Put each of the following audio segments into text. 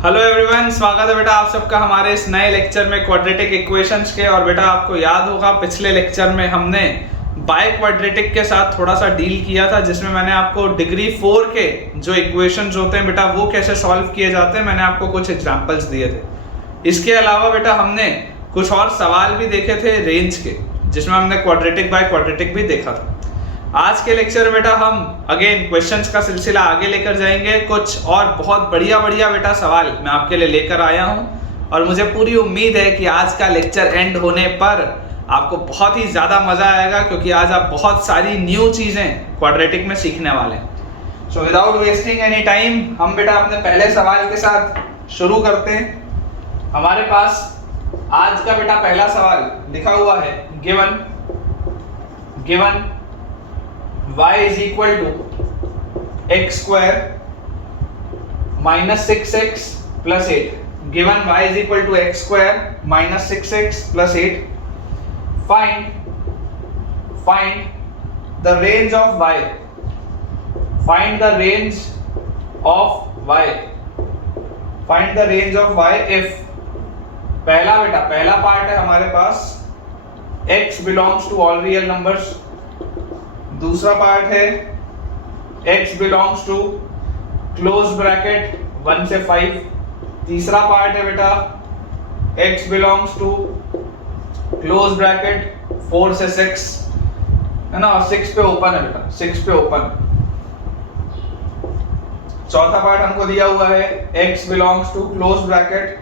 Hello everyone, स्वागत है बेटा आप सबका हमारे इस नए लेक्चर में क्वाड्रेटिक इक्वेशंस के। और बेटा आपको याद होगा पिछले लेक्चर में हमने बाय क्वाड्रेटिक के साथ थोड़ा सा डील किया था, जिसमें मैंने आपको डिग्री 4 के जो इक्वेशंस होते हैं बेटा वो कैसे सॉल्व किए जाते हैं मैंने आपको कुछ एग्जांपल्स दिए थे। इसके अलावा बेटा हमने कुछ और सवाल भी देखे थे रेंज के, जिसमें हमने क्वाड्रेटिक बाय क्वाड्रेटिक भी देखा था। आज के लेक्चर में बेटा हम अगेन क्वेश्चंस का सिलसिला आगे लेकर जाएंगे। कुछ और बहुत बढ़िया बेटा सवाल मैं आपके लिए लेकर आया हूं, और मुझे पूरी उम्मीद है कि आज का लेक्चर एंड होने पर आपको बहुत ही ज्यादा मजा आएगा, क्योंकि आज आप बहुत सारी न्यू चीजें क्वाड्रेटिक में सीखने वाले हैं। So without wasting any time हम बेटा अपने पहले सवाल के साथ शुरू करते हैं। हमारे पास आज का बेटा पहला सवाल लिखा हुआ है, given y is equal to x square minus 6x plus 8. Given y is equal to x square minus 6x plus 8, find the range of y. Find the range of y. Find the range of y if पहला part है हमारे पास x belongs to all real numbers। दूसरा part है x belongs to close bracket 1 से 5। तीसरा part है बेटा x बिलोंग्स टू क्लोज ब्रैकेट 4 से 6, है ना, और 6 पे ओपन है बेटा, 6 पे ओपन। चौथा पार्ट हमको दिया हुआ है x belongs to close bracket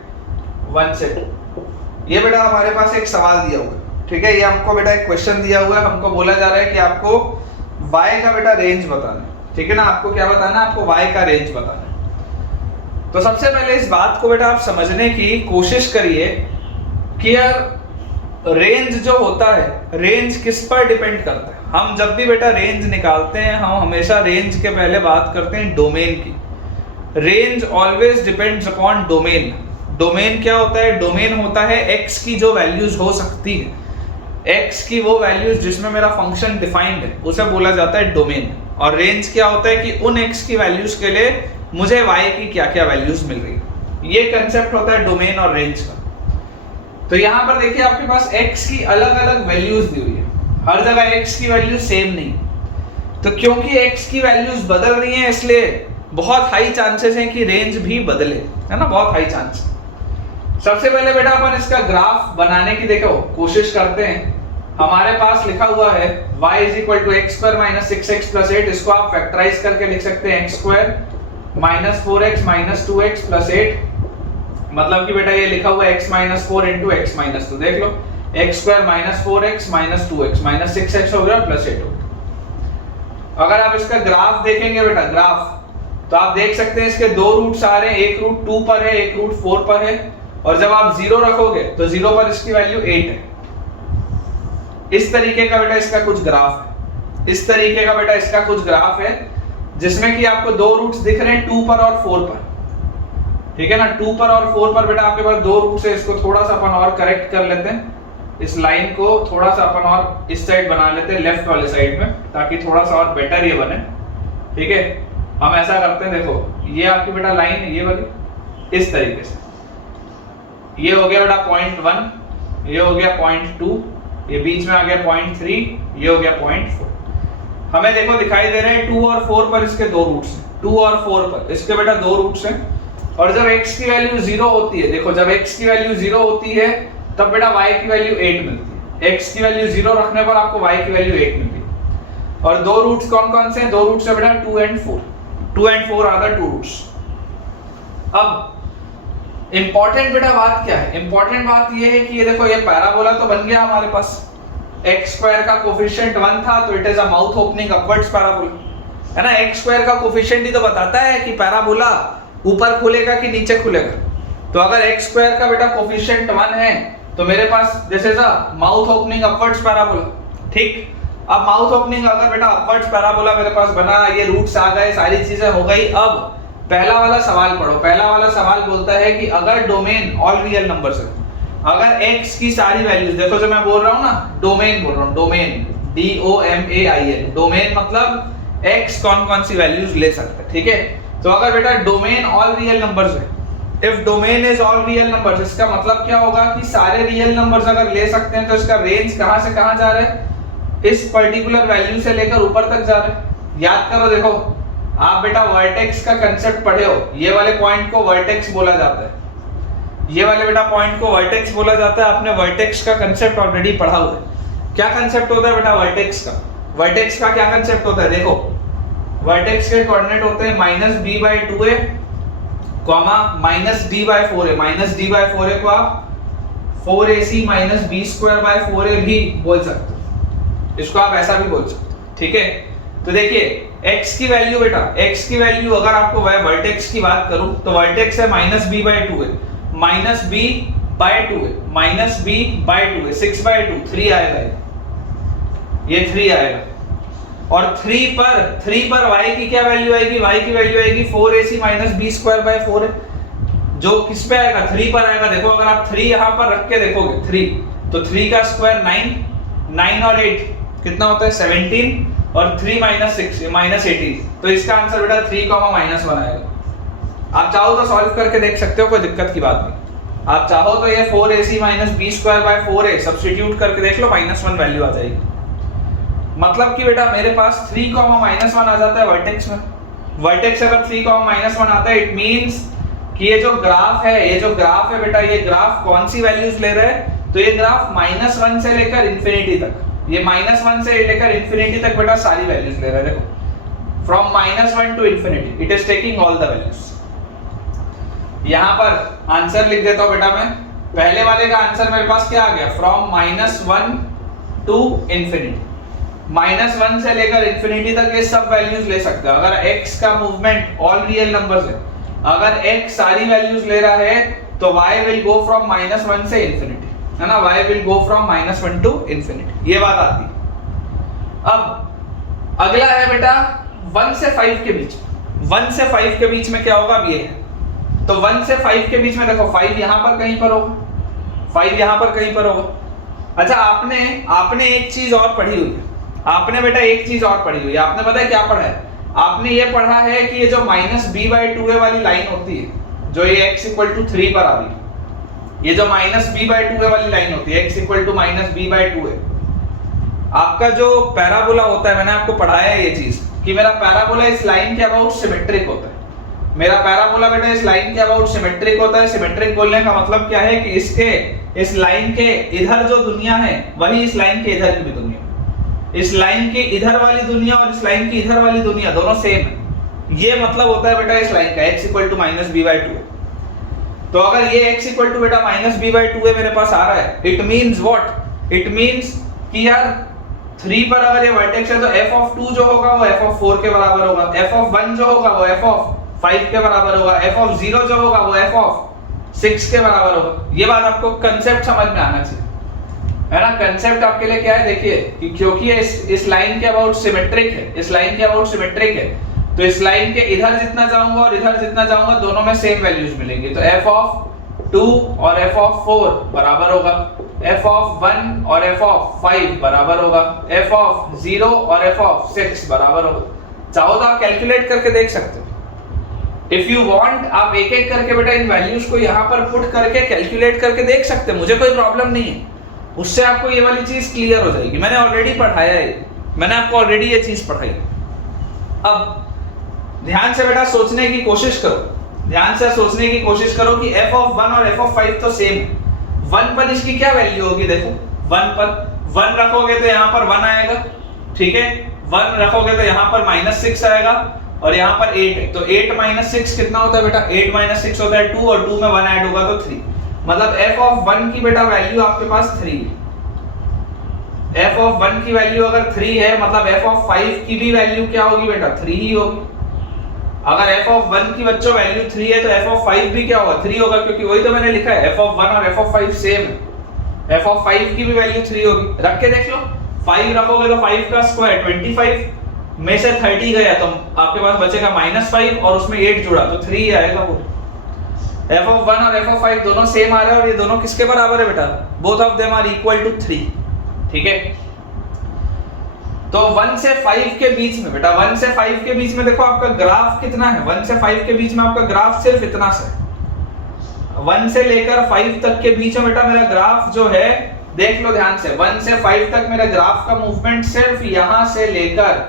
1 से 2। ये बेटा हमारे पास एक सवाल दिया हुआ है, ठीक है। ये हमको बेटा एक क्वेश्चन दिया हुआ है, हमको बोला जा रहा है कि आपको y का बेटा रेंज बताना है, ठीक है ना। आपको क्या बताना है? आपको y का रेंज बताना है। तो सबसे पहले इस बात को बेटा आप समझने की कोशिश करिए कि यार रेंज जो होता है, रेंज किस पर डिपेंड करता है। हम जब भी बेटा रेंज निकालते हैं हम हमेशा रेंज के पहले बात करते हैं डोमेन की। Range always depends upon domain. Domain क्या होता है? डोमेन होता है x की जो वैल्यूज हो सकती है, x की वो वैल्यूज जिसमें मेरा फंक्शन डिफाइंड है, उसे बोला जाता है डोमेन। और रेंज क्या होता है कि उन x की वैल्यूज के लिए मुझे y की क्या क्या वैल्यूज मिल रही है। ये कंसेप्ट होता है डोमेन और रेंज का। तो यहाँ पर देखिए आपके पास x की अलग अलग वैल्यूज दी हुई है, हर जगह x की वैल्यू सेम नहीं। तो क्योंकि x की वैल्यूज बदल रही हैं, इसलिए बहुत हाई चांसेस हैं कि रेंज भी बदले, है ना, बहुत हाई चांस। सबसे पहले बेटा अपन इसका ग्राफ बनाने की देखो कोशिश करते हैं। हमारे पास लिखा हुआ है y is equal to x square minus 6x plus 8। इसको आप फैक्टराइज करके लिख सकते हैं x square minus 4x minus 2x plus 8। मतलब कि बेटा ये लिखा हुआ है x minus 4 into x minus 2। देख लो, x square minus 4x minus 2x minus 6x हो गया plus 8 हो गया। अगर आप इसका ग्राफ देखेंगे बेटा, ग्राफ, तो आप देख सकते हैं इसके दो रूट्स आ रहे हैं, एक रूट 2 पर है, एक रूट 4 पर है। और जब आप 0 रखोगे तो 0 पर इसकी वैल्यू 8 है। इस तरीके का बेटा इसका कुछ ग्राफ है, इस तरीके का बेटा इसका कुछ ग्राफ है, जिसमें कि आपको दो रूट्स दिख रहे हैं 2 पर और 4 पर, ठीक है ना। 2 पर और 4 पर बेटा आपके पास दो रूट्स है। इसको थोड़ा सा अपन और करेक्ट कर लेते हैं, इस लाइन को थोड़ा सा अपन और इस साइड बना लेते हैं, लेफ्ट वाले साइड में, ताकि थोड़ा सा और बेटर ये बने, ठीक है। हम ऐसा करते हैं, देखो ये आपकी बेटा लाइन है, ये वाली, इस तरीके से ये हो गया बेटा 0.1, ये हो गया 0.2, ये बीच में आ गया 0.3, ये हो गया 0.4। हमें देखो दिखाई दे रहे हैं 2 और 4 पर इसके दो रूट्स हैं, 2 और 4 पर इसके बेटा दो रूट्स हैं। और जब x की वैल्यू 0 होती है, देखो जब x की वैल्यू 0 होती है तब बेटा y की वैल्यू 8 मिलती है। x की वैल्यू 0 रखने पर आपको y की वैल्यू 8 मिलती है। और दो रूट्स कौन कौन से हैं? दो रूट्स है बेटा 2 and 4। 2 and 4 are the two roots. अब इंपॉर्टेंट बेटा बात क्या है? इंपॉर्टेंट बात ये है कि ये देखो, ये पैराबोला तो बन गया हमारे पास। x स्क्वायर का कोफिशिएंट 1 था, तो it is a mouth opening upwards parabola, है ना। x स्क्वायर का कोफिशिएंट ही तो बताता है कि पैराबोला ऊपर खुलेगा कि नीचे खुलेगा। तो अगर x स्क्वायर का बेटा कोफिशिएंट 1 है तो मेरे पास this is a mouth opening upwards parabola, ठीक। अब माउथ ओपनिंग अगर बेटा अपवर्ड्स पैराबोला मेरे पास बना, ये रूट्स आ गए, सारी चीजें हो गई। अब पहला वाला सवाल पढ़ो। पहला वाला सवाल बोलता है कि अगर डोमेन ऑल रियल नंबर्स है, अगर x की सारी वैल्यूज, देखो जो मैं बोल रहा हूँ ना, डोमेन बोल रहा हूँ, डोमेन, DOMAIN, डोमेन मतलब x कौन कौन सी वैल्यूज ले सकते हैं, ठीक है। तो अगर बेटा डोमेन ऑल रियल नंबर्स है, if domain is all real numbers, इसका मतलब क्या होगा कि सारे रियल नंबर्स अगर ले सकते हैं तो इसका रेंज कहां से कहां जा रहा है, इस पर्टिकुलर वैल्यू से लेकर ऊपर तक जा रहा है। याद करो, देखो आप बेटा वर्टेक्स का कंसेप्ट पढ़े हो, ये वाले पॉइंट को वर्टेक्स बोला जाता है, ये वाले बेटा पॉइंट को वर्टेक्स बोला जाता है। आपने वर्टेक्स का कंसेप्ट ऑलरेडी पढ़ा हुआ है। क्या कंसेप्ट होता है बेटा वर्टेक्स का? वर्टेक्स का क्या कंसेप्ट होता है? देखो वर्टेक्स के कोऑर्डिनेट होते हैं -b/2a, -d/4a। -d/4a को आप 4ac - b²/4a भी बोल सकते हो, इसको आप ऐसा भी बोल सकते हो, ठीक है। तो देखिए x की वैल्यू बेटा, x की वैल्यू अगर आपको वर्टेक्स की बात करूं तो वर्टेक्स है -b/2a, -b/2a, 6/2, 3 आएगा, ये 3 आएगा। और 3 पर y की क्या वैल्यू आएगी? y की वैल्यू आएगी 4ac - b²/4a, जो किस पे आएगा? 3 पर आएगा। देखो अगर आप 3 यहां पर रख के देखोगे 3, तो 3 का स्क्वायर 9, 9 और 8 कितना होता है? 17, और 3 - 6 -18। तो इसका आंसर बेटा 3, -1 आएगा। आप चाहो तो सॉल्व करके देख सकते हो, कोई दिक्कत की बात नहीं। आप चाहो तो ये 4ac - b²/4a सब्स्टिट्यूट करके देख लो, -1 वैल्यू आ जाएगी। मतलब कि बेटा मेरे पास 3, -1 आ जाता है वर्टेक्स में। वर्टेक्स अगर 3, -1 आता है, इट मींस कि ये जो ग्राफ है बेटा, ये ग्राफ कौन सी वैल्यूज ले रहा है? तो ये ग्राफ -1 से लेकर इंफिनिटी तक, ये -1 से लेकर इंफिनिटी तक बेटा सारी वैल्यूज ले रहा है। देखो from -1 to infinity it is taking all the values. यहां पर आंसर लिख देता हूं बेटा मैं। पहले वाले का आंसर मेरे पास क्या आ गया? फ्रॉम -1 टू इंफिनिटी, -1 से लेकर इंफिनिटी तक ये सब वैल्यूज ले सकते हो। अगर x का मूवमेंट ऑल रियल नंबर्स है, अगर x सारी वैल्यूज ले रहा है तो y विल गो फ्रॉम -1 से इंफिनिटी, है ना, y will go from -1 to infinity, ये बात आती है। अब अगला है बेटा 1 से 5 के बीच। 1 से 5 के बीच में क्या होगा? अब ये है, तो 1 से 5 के बीच में देखो 5 यहां पर कहीं पर होगा, 5 यहां पर कहीं पर होगा। अच्छा आपने एक चीज और पढ़ी हुई है, आपने बेटा एक चीज और पढ़ी हुई है। आपने पता है क्या पढ़ा है? आपने ये पढ़ा है कि ये जो -b/2a वाली लाइन होती है, जो ये x = 3 पर आ रही है, ये जो -b/2a वाली लाइन होती है, x = -b/2a, आपका जो पैराबोला होता है, मैंने आपको पढ़ाया है ये चीज कि मेरा पैराबोला इस लाइन के अबाउट सिमेट्रिक होता है। मेरा पैराबोला बेटा इस लाइन के अबाउट सिमेट्रिक होता है। सिमेट्रिक बोलने का मतलब क्या है कि इस लाइन के इधर जो दुनिया है वही इस लाइन के इधर की भी दुनिया, इस लाइन के इधर वाली दुनिया और इस लाइन की इधर वाली दुनिया दोनों सेम है। ये मतलब होता है बेटा इस लाइन का x = -b/2a। तो अगर ये x = बेटा -b/2a मेरे पास आ रहा है, it means what? It means कि यार 3 पर अगर ये वर्टेक्स है तो f(2) जो होगा वो f(4) के बराबर होगा, f(1) जो होगा वो f(5) के बराबर होगा, f(0) जो होगा वो f(6) के बराबर होगा। ये बात आपको कंसेप्ट समझ में आना चाहिए, है ना। कंसेप्ट आपके लिए क्या है? देखिए कि क्योंकि ये इस लाइन के अबाउट सिमेट्रिक है, इस लाइन के अबाउट सिमेट्रिक है, तो इस लाइन के इधर जितना जाऊंगा और इधर जितना जाऊंगा दोनों में सेम वैल्यूज मिलेंगी। तो f(2) और f(4) बराबर होगा, f(1) और f(5) बराबर होगा, f(0) और f(6) बराबर होगा। चाहो तो आप कैलकुलेट करके देख सकते हो। इफ यू वांट आप एक एक करके बेटा इन वैल्यूज को यहां पर पुट करके कैलकुलेट करके देख सकते हैं, मुझे कोई प्रॉब्लम नहीं है। उससे आपको ये वाली चीज क्लियर हो जाएगी। मैंने ऑलरेडी पढ़ाया है, मैंने आपको ऑलरेडी ये चीज पढ़ाई। अब ध्यान से बेटा सोचने की कोशिश करो, ध्यान से सोचने की कोशिश करो कि f(1) और f(5) तो सेम है। 1 पर इसकी क्या वैल्यू होगी? देखो 1 पर 1 रखोगे तो यहाँ पर 1 आएगा, ठीक है। 1 रखोगे तो यहाँ पर -6 आएगा और यहाँ पर 8 है, तो 8 - 6 कितना होता है बेटा? 8 - 6 होता है 2 और 2 में 1 ऐड होगा तो 3। मतलब f(1) की बेटा वैल्यू आपके पास 3 है। f(1) की वैल्यू अगर 3 है मतलब f(5) की भी वैल्यू क्या होगी बेटा? 3 ही होगी। अगर f(1) की बच्चों वैल्यू 3 है तो f(5) भी क्या होगा? 3 होगा, क्योंकि वही तो मैंने लिखा है f(1) और f(5) सेम है। f(5) की भी वैल्यू 3 होगी। रख के देख लो, 5 रखोगे तो 5 का स्क्वायर 25 में से 30 गया तो आपके पास बचेगा -5 और उसमें 8 जुड़ा तो 3 ही आएगा। वो f(1) और f(5) दोनों सेम आ रहे हैं और ये दोनों किसके बराबर है बेटा? Both of them are equal to 3, ठीक है। तो 1 से 5 के बीच में बेटा, 1 से 5 के बीच में देखो आपका ग्राफ कितना है? 1 से 5 के बीच में आपका ग्राफ सिर्फ इतना सा है। 1 से लेकर 5 तक के बीच में बेटा मेरा ग्राफ जो है, देख लो ध्यान से, 1 से 5 तक मेरा ग्राफ का मूवमेंट सिर्फ यहां से लेकर,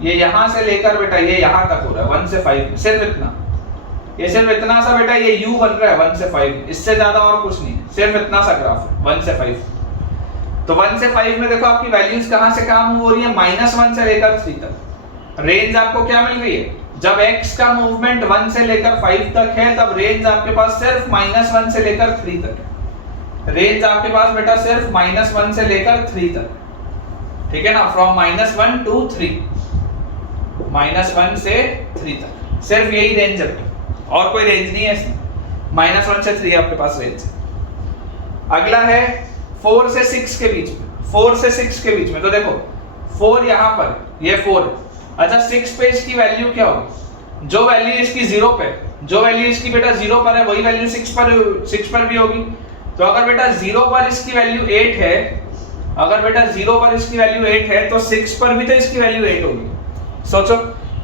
ये यहां से लेकर बेटा ये यहां तक हो रहा है 1 से 5 में, सिर्फ इतना, ये सिर्फ इतना सा बेटा ये U बन रहा है 1 से 5, इससे ज्यादा और कुछ नहीं, सिर्फ इतना सा ग्राफ है 1 से 5। तो 1 से 5 में देखो आपकी वैल्यूज कहां से कहां मूव हो रही है, -1 से लेकर 3 तक। रेंज आपको क्या मिल रही है, जब x का मूवमेंट 1 से लेकर 5 तक है तब रेंज आपके पास सिर्फ -1 से लेकर 3 तक है। रेंज आपके पास बेटा सिर्फ -1 से लेकर 3 तक, ठीक है ना, फ्रॉम -1 to 3, -1 से 3 तक, सिर्फ यही रेंज है, और कोई रेंज नहीं है इसमें, -1 से 3 आपके पास रेंज है। अगला है 4 से 6 के बीच में, 4 से 6 के बीच में, तो देखो 4 यहां पर, ये 4 है। अच्छा 6 पे इसकी वैल्यू क्या होगी, जो वैल्यू इसकी 0 पे, जो वैल्यू इसकी बेटा 0 पर है वही वैल्यू 6 पर भी होगी। तो अगर बेटा 0 पर इसकी वैल्यू 8 है, अगर बेटा 0 पर इसकी वैल्यू 8 है तो 6 पर भी तो इसकी वैल्यू 8 होगी। सोचो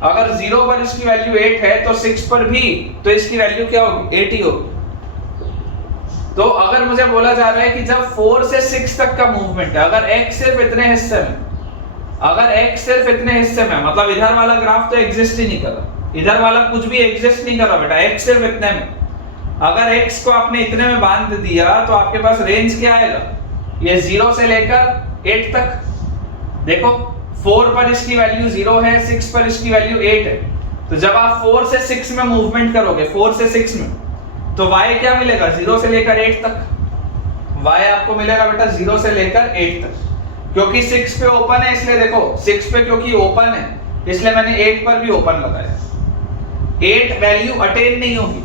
अगर 0 पर इसकी वैल्यू 8 है तो 6 पर भी तो इसकी वैल्यू क्या होगी, 8 ही होगी। तो अगर मुझे बोला जा रहा है कि जब 4 से 6 तक का मूवमेंट है, अगर x सिर्फ इतने हिस्से में, अगर x सिर्फ इतने हिस्से में, मतलब इधर वाला ग्राफ तो एग्जिस्ट ही नहीं कर रहा, इधर वाला कुछ भी एग्जिस्ट नहीं कर रहा बेटा, x सिर्फ इतने में, अगर x को आपने इतने में बांध दिया तो आपके पास रेंज क्या आएगा, ये 0 से लेकर 8 तक। देखो 4 पर इसकी वैल्यू 0 है, 6 पर इसकी वैल्यू 8 है, तो जब आप 4 से 6 में मूवमेंट करोगे, 4 से 6 में, तो y क्या मिलेगा, 0 से लेकर 8 तक, y आपको मिलेगा बेटा 0 से लेकर 8 तक, क्योंकि 6 पे ओपन है इसलिए देखो 6 पे क्योंकि ओपन है इसलिए मैंने 8 पर भी ओपन लगाया। 8 वैल्यू अटेन नहीं होगी,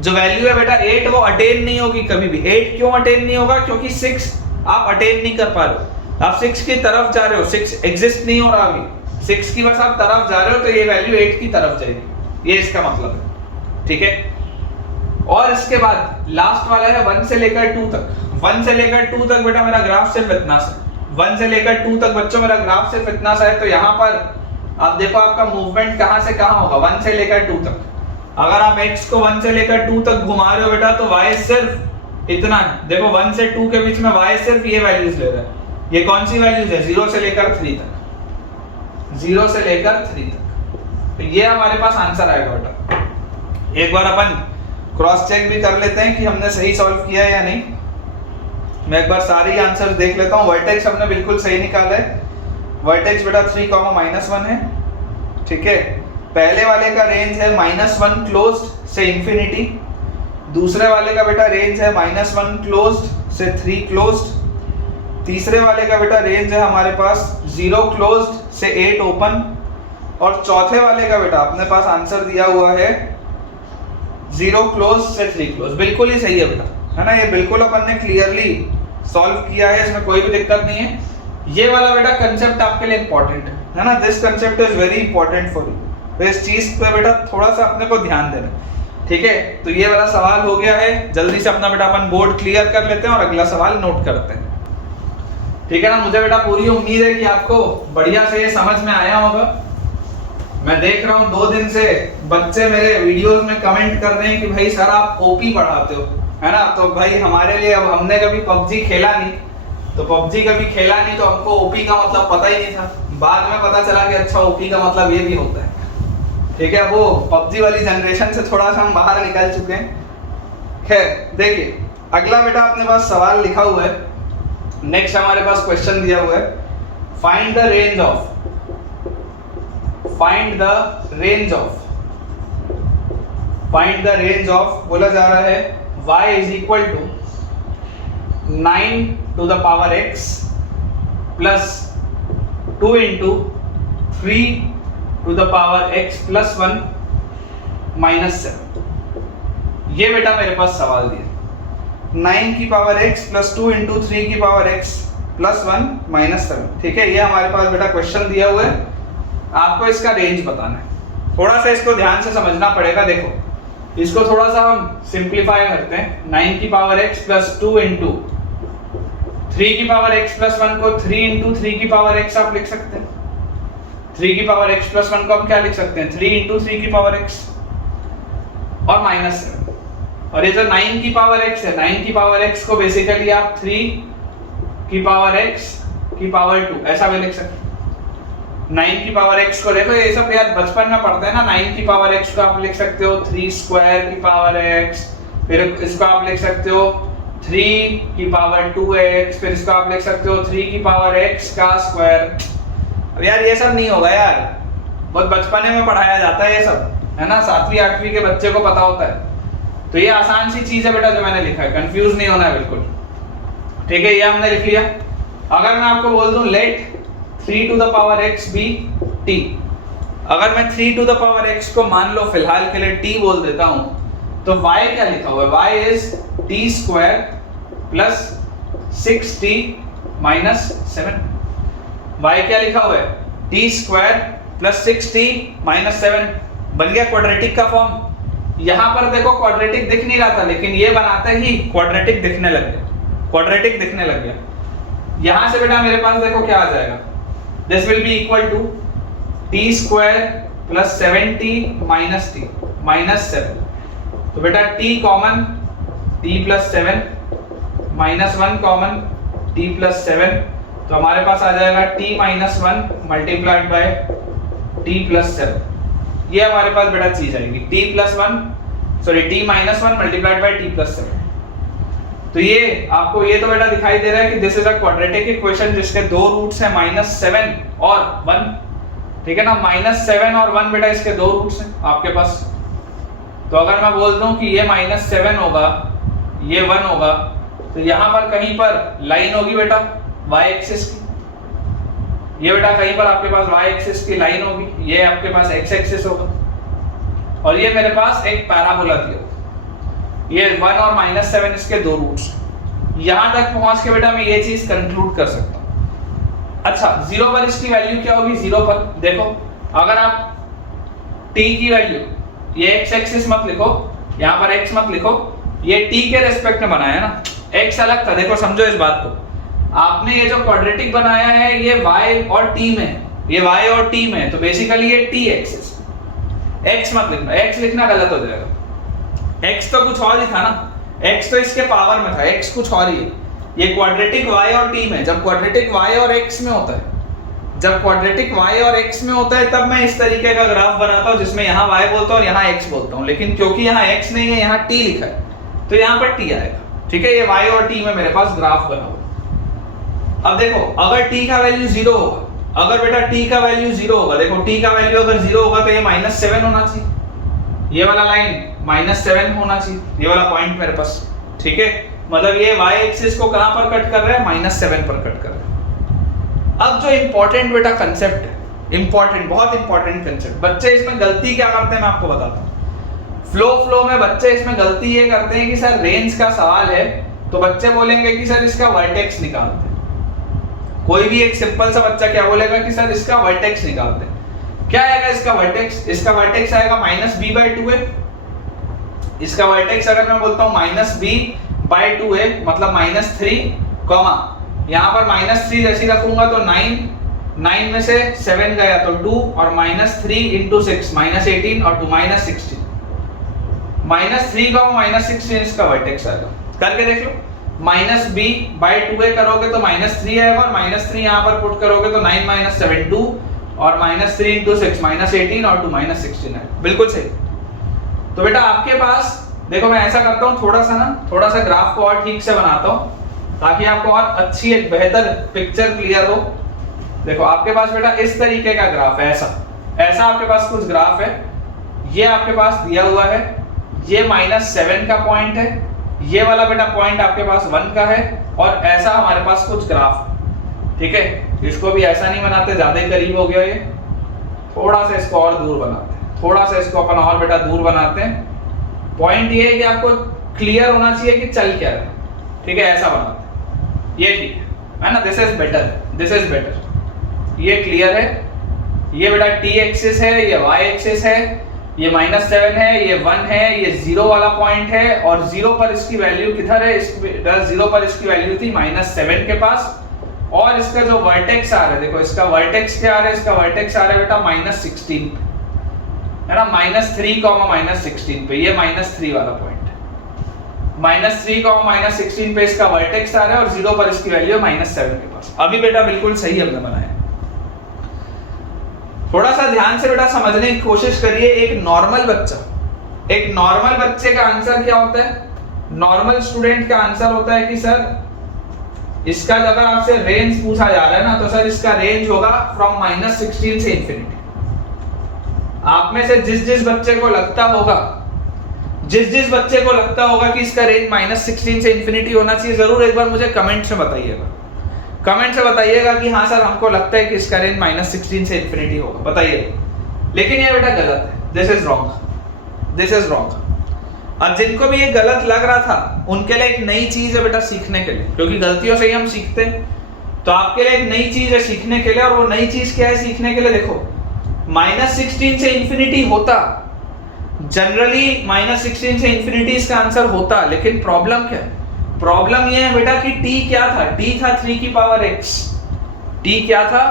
जो वैल्यू है बेटा 8 वो अटेन नहीं होगी कभी भी। 8 क्यों अटेन नहीं होगा, क्योंकि 6 आप अटेन नहीं कर पा रहे हो, आप 6 की तरफ जा रहे हो, 6 एग्जिस्ट नहीं हो रहा अभी, 6 की बस आप तरफ जा रहे हो, तो ये वैल्यू 8 की तरफ जाएगी, ये इसका मतलब है, ठीक है। और इसके बाद लास्ट वाला है 1 से लेकर 2 तक। 1 से लेकर 2 तक बेटा मेरा ग्राफ सिर्फ इतना सा, 1 से लेकर 2 तक बच्चों मेरा ग्राफ सिर्फ इतना सा है, तो यहाँ पर आप देखो आपका मूवमेंट कहां से कहां होगा, 1 से लेकर 2 तक। अगर आप x को 1 से लेकर 2 तक घुमा रहे हो बेटा तो y सिर्फ इतना है, देखो 1 से 2 के बीच में y सिर्फ ये वैल्यूज ले रहा है। ये कौन सी वैल्यूज है, 0 से लेकर 3 तक, 0 से लेकर 3 तक। तो ये हमारे पास आंसर आएगा बेटा। एक बार अपन क्रॉस चेक भी कर लेते हैं कि हमने सही सॉल्व किया है या नहीं। मैं एक बार सारे आंसर्स देख लेता हूं। वर्टेक्स हमने बिल्कुल सही निकाला है, वर्टेक्स बेटा 3, -1 है, ठीक है। पहले वाले का रेंज है -1 क्लोज्ड से इंफिनिटी, दूसरे वाले का बेटा रेंज है -1 क्लोज्ड से 3 क्लोज्ड, तीसरे वाले का बेटा रेंज है हमारे पास 0 क्लोज्ड से 8 ओपन, और चौथे वाले का बेटा अपने पास आंसर दिया हुआ है 0 क्लोज से 3 क्लोज। बिल्कुल ही सही है बेटा, है ना, ये बिल्कुल अपन ने क्लियरली सॉल्व किया है, इसमें कोई भी दिक्कत नहीं है। ये वाला बेटा कंसेप्ट आपके लिए इंपॉर्टेंट है ना, this concept is very important for you, तो इस चीज पे बेटा थोड़ा सा अपने को ध्यान देना, ठीक है। तो ये वाला सवाल हो गया है, जल्दी से अपना बेटा अपन बोर्ड क्लियर कर लेते हैं और अगला सवाल नोट करते हैं, ठीक है ना। मुझे बेटा पूरी उम्मीद है कि आपको बढ़िया से ये समझ में आया होगा। मैं देख रहा हूँ 2 दिन से बच्चे मेरे वीडियोस में कमेंट कर रहे हैं कि भाई सर आप ओपी पढ़ाते हो, है ना। तो भाई हमारे लिए, अब हमने कभी पबजी खेला नहीं, तो पबजी कभी खेला नहीं तो हमको ओपी का मतलब पता ही नहीं था। बाद में पता चला कि अच्छा ओपी का मतलब ये भी होता है, ठीक है। वो पबजी वाली जनरेशन से थोड़ा सा हम बाहर निकल चुके हैं। खैर देखिए अगला बेटा अपने पास सवाल लिखा हुआ है, नेक्स्ट हमारे पास क्वेश्चन दिया हुआ है, find the range of, find the range of, find the range of, बोला जा रहा है y is equal to 9 to the power x plus 2 into 3 to the power x plus 1 minus 7। ये बेटा मेरे पास सवाल दिया 9 की पावर x plus 2 into 3 की पावर x plus 1 minus 7, ठीक है। ये हमारे पास बेटा क्वेश्चन दिया हुआ है, आपको इसका रेंज बताना है। थोड़ा सा इसको ध्यान से समझना पड़ेगा। देखो इसको थोड़ा सा हम सिंप्लीफाई करते हैं, 9 की पावर x plus 2 into 3 की पावर x plus 1 को 3 into 3 की पावर x आप लिख सकते हैं। 3 की पावर x plus 1 को हम क्या लिख सकते हैं, 3 into 3 की पावर x और -7। और ये जो 9 की पावर x है, 9 की पावर x को बेसिकली आप 3 की पावर x की पावर 2 ऐसा भी लिख सकते हैं। 9 की पावर x को देखो, ये सब यार बचपन में पढ़ते हैं ना। 9 की पावर x को आप लिख सकते हो 3 स्क्वायर की पावर x, फिर इसको आप लिख सकते हो 3 की पावर 2x, फिर इसको आप लिख सकते हो 3 की पावर x का स्क्वायर। अब यार ये सब नहीं होगा यार, बहुत बचपने में पढ़ाया जाता है ये सब, है ना, 7वीं 8वीं के बच्चे को पता होता है। तो ये आसान सी चीज है बेटा जो मैंने लिखा है, कंफ्यूज नहीं होना है बिल्कुल, ठीक है। ये हमने लिख लिया। अगर मैं आपको बोल दूं let 3 to the power x be t, अगर मैं 3 टू द पावर x को मान लो फिलहाल के लिए t बोल देता हूं, तो y क्या लिखा हुआ है, y is t square plus 6t minus 7। y क्या लिखा हुआ है, t square plus 6t minus 7। बन गया क्वाड्रेटिक का फॉर्म। यहां पर देखो क्वाड्रेटिक दिख नहीं रहा था, लेकिन ये बनाते ही क्वाड्रेटिक दिखने लग गया, क्वाड्रेटिक दिखने लग गया। यहां से बेटा मेरे पास देखो क्या आ जाएगा, this will be equal to t square plus 7t minus t minus 7। तो बेटा t common, t plus 7 minus 1 common, t plus 7, तो हमारे पास आ जाएगा t minus 1 multiplied by t plus 7। ये हमारे पास बेटा चीज आएगी t plus 1 sorry t minus 1 multiplied by t plus 7। तो ये आपको ये तो बेटा दिखाई दे रहा है कि this is a quadratic equation जिसके दो रूट्स हैं -7 और 1, ठीक है ना। -7 और 1 बेटा इसके दो रूट्स हैं आपके पास। तो अगर मैं बोल दूं कि ये -7 होगा, ये 1 होगा, तो यहां पर कहीं पर लाइन होगी बेटा y एक्सिस की, ये बेटा कहीं पर आपके पास y एक्सिस की लाइन होगी, ये आपके पास x एक्सिस होगा, और ये मेरे पास एक पैराबोला दिया, ये 1 और -7 इसके दो रूट्स। यहां तक पहुंच के बेटा मैं ये चीज कंक्लूड कर सकता हूं। अच्छा, 0 पर इसकी वैल्यू क्या होगी, 0 पर देखो, अगर आप t की वैल्यू, ये x एक्सिस मत लिखो, यहां पर x मत लिखो, ये t के रेस्पेक्ट में बनाया ना, x अलग था। देखो समझो इस बात को, आपने ये जो क्वाड्रेटिक बनाया है ये y और t में, ये y और t में, तो बेसिकली ये t एक्सिस, x मत लिखना, x लिखना गलत हो जाएगा। x तो कुछ और ही था ना, x तो इसके पावर में था, x कुछ और ही है। ये क्वाड्रेटिक y और t में, जब क्वाड्रेटिक y और x में होता है, जब क्वाड्रेटिक y और x में होता है, तब मैं इस तरीके का ग्राफ बनाता हूं जिसमें यहाँ y बोलता हूं और यहाँ x बोलता हूं। लेकिन क्योंकि यहाँ x नहीं है, यहाँ t लिखा है, तो यहाँ पर t आएगा, ठीक है। ये y और t में मेरे पास ग्राफ बना हुआ। अब देखो, अगर t का वैल्यू 0 होगा, अगर बेटा t का वैल्यू 0 होगा, देखो t का वैल्यू अगर 0 होगा तो ये -7 होना चाहिए, ये वाला लाइन -7 होना चाहिए, ये वाला पॉइंट मेरे पास, ठीक है। मतलब ये y एक्सिस को कहां पर कट कर रहा है, -7 पर कट कर रहा है। अब जो इंपॉर्टेंट बेटा कंसेप्ट है, इंपॉर्टेंट, बहुत इंपॉर्टेंट कंसेप्ट, बच्चे इसमें गलती क्या करते हैं मैं आपको बताता हूं। फ्लो में बच्चे इसमें गलती ये करते हैं कि सर रेंज का सवाल है, तो बच्चे बोलेंगे कि सर इसका वर्टेक्स निकालते हैं। कोई भी एक सिंपल सा बच्चा क्या बोलेगा कि सर इसका वर्टेक्स निकालते हैं। क्या आएगा इसका वर्टेक्स, इसका वर्टेक्स आएगा -b/2a। इसका वर्टेक्स अगर मैं बोलता हूं -b/2a मतलब -3, यहां पर -3 जैसी रखूंगा तो 9 में से 7 गया तो 2, और -3 × 6 -18 और 2 -16, -3, -16 इसका वर्टेक्स आएगा। करके देख लो, -b/2a करोगे तो -3 आएगा, और -3 यहां पर पुट करोगे तो 9 - 7 2, और -3 × 6 -18 और 2 -16 है, बिल्कुल सही। तो बेटा आपके पास देखो, मैं ऐसा करता हूं, थोड़ा सा ग्राफ को और ठीक से बनाता हूं ताकि आपको और अच्छी एक बेहतर पिक्चर क्लियर हो। देखो आपके पास बेटा इस तरीके का ग्राफ है, ऐसा आपके पास कुछ ग्राफ है, ये आपके पास दिया हुआ है, ये -7 का पॉइंट है, ये वाला बेटा पॉइंट आपके पास 1 का है, और ऐसा हमारे पास कुछ ग्राफ, ठीक है। इसको भी ऐसा नहीं बनाते, ज्यादा करीब हो गया ये, थोड़ा सा इसको और दूर बनाते हैं, थोड़ा सा इसको अपन और बेटा दूर बनाते हैं। पॉइंट ये है कि आपको क्लियर होना चाहिए कि चल क्या रहा है, ठीक है, ऐसा बनाते हैं, ये ठीक है ना, दिस इज बेटर, ये क्लियर है। ये बेटा t एक्सिस है, ये y एक्सिस है, ये -7 है, ये 1 है, ये 0 वाला पॉइंट है, और 0 पर इसकी वैल्यू किधर है, 0 पर इसकी वैल्यू थी -7 के पास, और इसका जो वर्टेक्स आ रहा है, देखो इसका वर्टेक्स क्या आ रहा है, इसका वर्टेक्स आ रहा है बेटा -16 है ना, -3, -16 पे, ये -3 वाला पॉइंट, -3 का -16 पे इसका वर्टेक्स आ रहा है और 0 पर इसकी वैल्यू है -7 के पास। अभी बेटा बिल्कुल सही हमने बनाया। थोड़ा सा ध्यान से बेटा समझने की कोशिश करिए। एक नॉर्मल बच्चे का आंसर क्या होता है? नॉर्मल स्टूडेंट का आंसर होता है कि सर इसका अगर आपसे रेंज पूछा जा रहा है ना, तो सर इसका रेंज होगा फ्रॉम -16 से इंफिनिटी। आप में से जिस बच्चे को लगता होगा कि इसका रेंज -16 से इंफिनिटी होना चाहिए, जरूर एक बार मुझे कमेंट से बताइएगा कि हाँ सर हमको लगता है कि इसका रेंज -16 से इंफिनिटी होगा, बताइए। लेकिन ये बेटा गलत है। This is wrong. अब जिनको भी ये गलत लग रहा था उनके लिए एक नई चीज है बेटा सीखने के लिए, क्योंकि गलतियों से ही हम सीखते हैं। तो आपके लिए एक नई चीज है सीखने के लिए, और वो नई चीज क्या है सीखने के लिए? देखो, -16 से इंफिनिटी होता, जनरली -16 से इंफिनिटी इसका आंसर होता, लेकिन प्रॉब्लम क्या है? प्रॉब्लम ये है बेटा कि t क्या था? t था 3 की पावर x। t क्या था?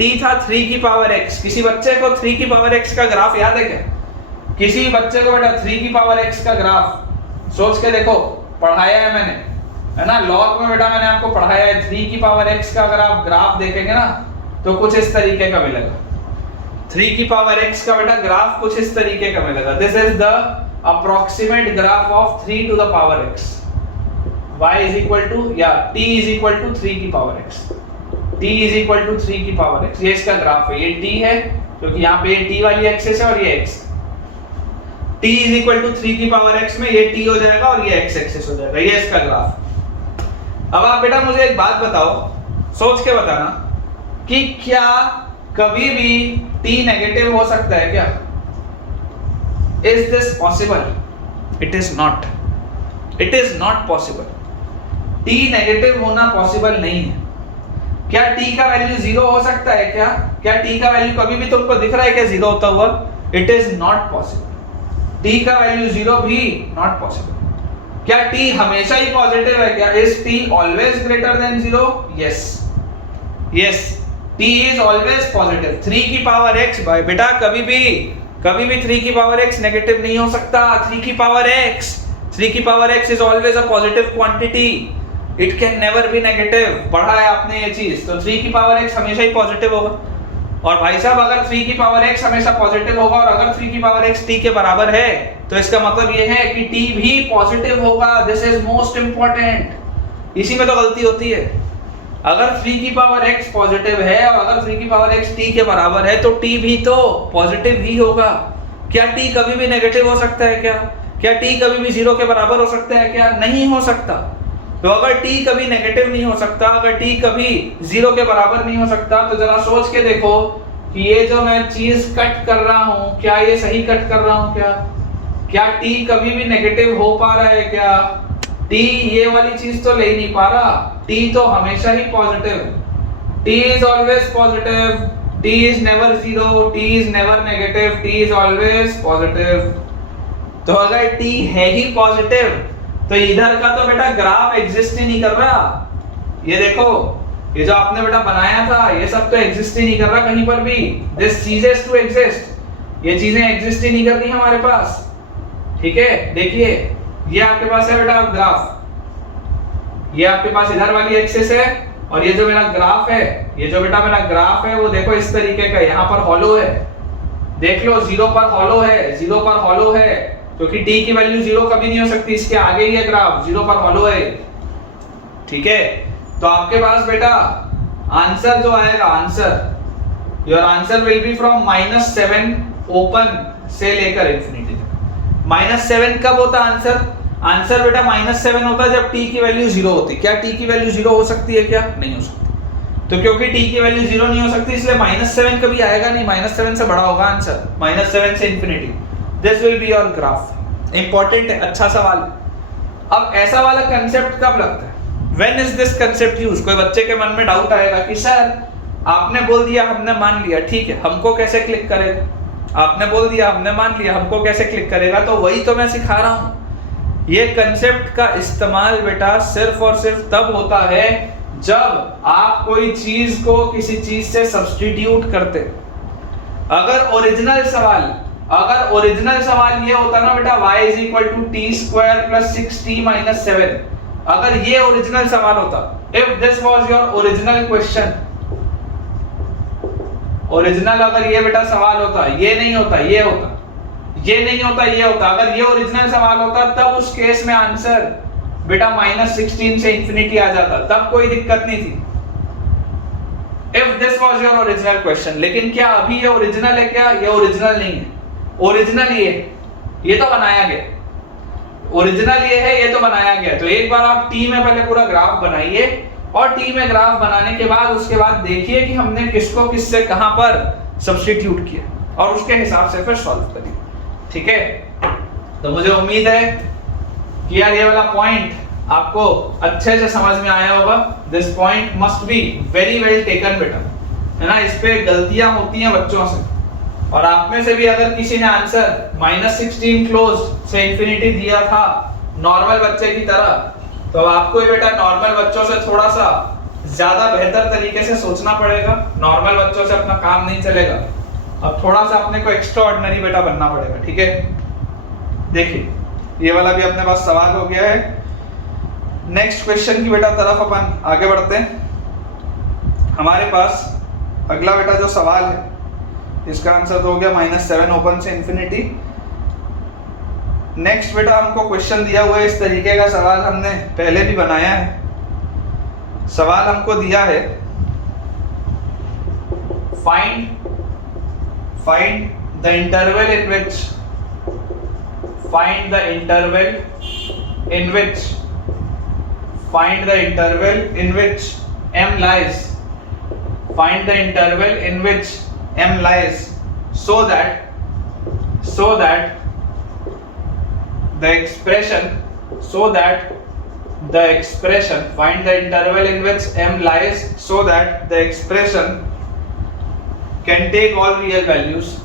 t था 3 की पावर x। किसी बच्चे को 3 की पावर x का ग्राफ याद है क्या? किसी बच्चे को बेटा 3 की पावर x का ग्राफ सोच के देखो, पढ़ाया है मैंने, है ना? लॉग में बेटा मैंने आपको पढ़ाया है। 3 की पावर x का अगर आप ग्राफ देखेंगे ना, तो कुछ इस तरीके का मिलेगा। 3 की पावर x का बेटा ग्राफ कुछ इस तरीके का मिलेगा। This is the approximate graph of 3 to the power x। y is equal to t is equal to 3 की power x। t is equal to 3 की पावर x, ये इसका ग्राफ है। ये t है क्योंकि यहाँ पे t वाली एक्सिस है और ये x। t is equal to 3 की पावर x में ये t हो जाएगा और ये x एक्सिस हो जाएगा। ये इसका ग्राफ। अब आप बेटा मुझे एक बात बताओ, सोच के बताना कि क्या कभी भी t नेगेटिव हो सकता है क्या? Is this possible? It is not. It is not possible. t negative होना पॉसिबल नहीं है। क्या t का वैल्यू 0 हो सकता है क्या? क्या t का वैल्यू कभी भी तुमको दिख रहा है क्या 0 होता हुआ? It is not possible. t का वैल्यू 0 भी not possible. क्या t हमेशा ही पॉजिटिव है क्या? Is t always greater than 0? Yes. Yes. t is always positive. 3 की पावर x भाई बेटा कभी भी 3 की पावर x नेगेटिव नहीं हो सकता। 3 की power x is always a positive quantity. It can never be negative. पढ़ा है आपने ये चीज। तो 3 की पावर x हमेशा ही पॉजिटिव होगा। और भाई साहब अगर 3 की पावर x हमेशा पॉजिटिव होगा और अगर 3 की पावर x t के बराबर है, तो इसका मतलब ये है कि t भी पॉजिटिव होगा। This is most important. इसी में तो गलती होती है। अगर 3 की पावर x पॉजिटिव है और अगर 3 की पावर x t के बराबर है, तो t भी तो पॉजिटिव ही होगा। क्या t कभी भी नेगेटिव हो सकता है क्या? क्या t कभी भी 0 के बराबर हो सकता है क्या? नहीं हो सकता। तो अगर t कभी नेगेटिव नहीं हो सकता, अगर t कभी 0 के बराबर नहीं हो सकता, तो जरा सोच के देखो कि ये जो मैं चीज कट कर रहा हूं, क्या ये सही कट कर रहा हूं क्या t कभी भी नेगेटिव हो पा रहा है क्या? t ये वाली चीज तो ले ही नहीं पा रहा। t तो हमेशा ही positive. t is always positive. t is never 0. t is never negative. t is always positive. तो अगर t है ही पॉजिटिव, तो इधर का तो बेटा ग्राफ एग्जिस्ट ही नहीं कर रहा। ये देखो, ये जो आपने बेटा बनाया था, ये सब तो एग्जिस्ट ही नहीं कर रहा कहीं पर भी। दिस चीजेस टू एग्जिस्ट, ये चीजें एग्जिस्ट ही नहीं कर रही हमारे पास। ठीक है, देखिए ये आपके पास है बेटा ग्राफ। ये आपके पास इधर वाली एक्सिस है और ये जो मेरा ग्राफ है, ये जो बेटा मेरा ग्राफ है वो देखो इस तरीके का। यहाँ पर हॉलो है, देख लो 0 पर हॉलो है, 0 पर हॉलो है, क्योंकि t की वैल्यू 0 कभी नहीं हो सकती। इसके आगे ही है ग्राफ, 0 पर हॉलो है। ठीक है, तो आपके पास बेटा आंसर जो आएगा, answer your answer will be from -7 open से लेकर इंफिनिटी तक। -7 कब होता आंसर? आंसर बेटा -7 होता जब t की वैल्यू 0 होती। क्या t की वैल्यू 0 हो सकती है क्या? नहीं हो सकती। तो क्योंकि t की वैल्यू 0 नहीं हो सकती, इसलिए -7 कभी आएगा नहीं। -7 से बड़ा होगा आंसर, -7 से infinity. This will be your graph. Important है, अच्छा सवाल। अब ऐसा वाला कंसेप्ट कब लगता है? When is this concept use? कोई बच्चे के मन में डाउट आएगा कि सर आपने बोल दिया, हमने मान लिया, ठीक है, हमको कैसे क्लिक करेगा? आपने बोल दिया, हमने मान लिया, हमको कैसे क्लिक करेगा? तो वही तो मैं सिखा रहा हूं। ये कंसेप्ट का इस्तेमाल बेटा सिर्फ और सिर्फ तब होता है जब आप कोई चीज को किसी चीज से सब्स्टिट्यूट करते। अगर अगर ओरिजिनल सवाल ये होता ना बेटा y is equal to t square plus 6t minus 7, अगर ये ओरिजिनल सवाल होता, if this was your original question, original अगर ये बेटा सवाल होता, ये नहीं होता, ये होता, ये नहीं होता, ये होता, अगर ये ओरिजिनल सवाल होता तब उस केस में आंसर बेटा -16 से इंफिनिटी आ जाता, तब कोई दिक्कत नहीं थी। If this was your original question, लेकिन क्या अभी ये ओरिजिनल है? क्या ये ओरिजिनल नहीं है? ओरिजिनल ये तो बनाया गया, ओरिजिनल ये है, ये तो बनाया गया। तो एक बार आप टी में पहले पूरा ग्राफ बनाइए और टी में ग्राफ बनाने के बाद उसके बाद देखिए कि हमने किसको किससे कहां पर सब्स्टिट्यूट किया और उसके हिसाब से फिर सॉल्व करिए, ठीक है। तो मुझे उम्मीद है कि यार ये वाला पॉइंट आपको अच्छे से समझ में आया होगा। This point must be very well taken बेटा, है ना। इस पे गलतियां होती हैं बच्चों से, और आप में से भी अगर किसी ने आंसर -16 क्लोज से इंफिनिटी दिया था नॉर्मल बच्चे की तरह, तो आपको ये बेटा नॉर्मल बच्चों से थोड़ा सा ज्यादा बेहतर तरीके से सोचना पड़ेगा। नॉर्मल बच्चों से अपना काम नहीं चलेगा, अब थोड़ा सा अपने को एक्स्ट्रा ऑर्डिनरी बेटा बनना पड़ेगा, ठीक है। देखिए ये वाला भी अपने पास सवाल हो गया है। नेक्स्ट क्वेश्चन की बेटा तरफ अपन आगे बढ़ते हैं। हमारे पास अगला बेटा जो सवाल है, इसका आंसर तो हो गया -7 ओपन से इंफिनिटी। नेक्स्ट बेटा हमको क्वेश्चन दिया हुआ है, इस तरीके का सवाल हमने पहले भी बनाया है। सवाल हमको दिया है find the interval in which find the interval in which m lies, find the interval in which m lies so that the expression find the interval in which m lies so that the expression can take all real values,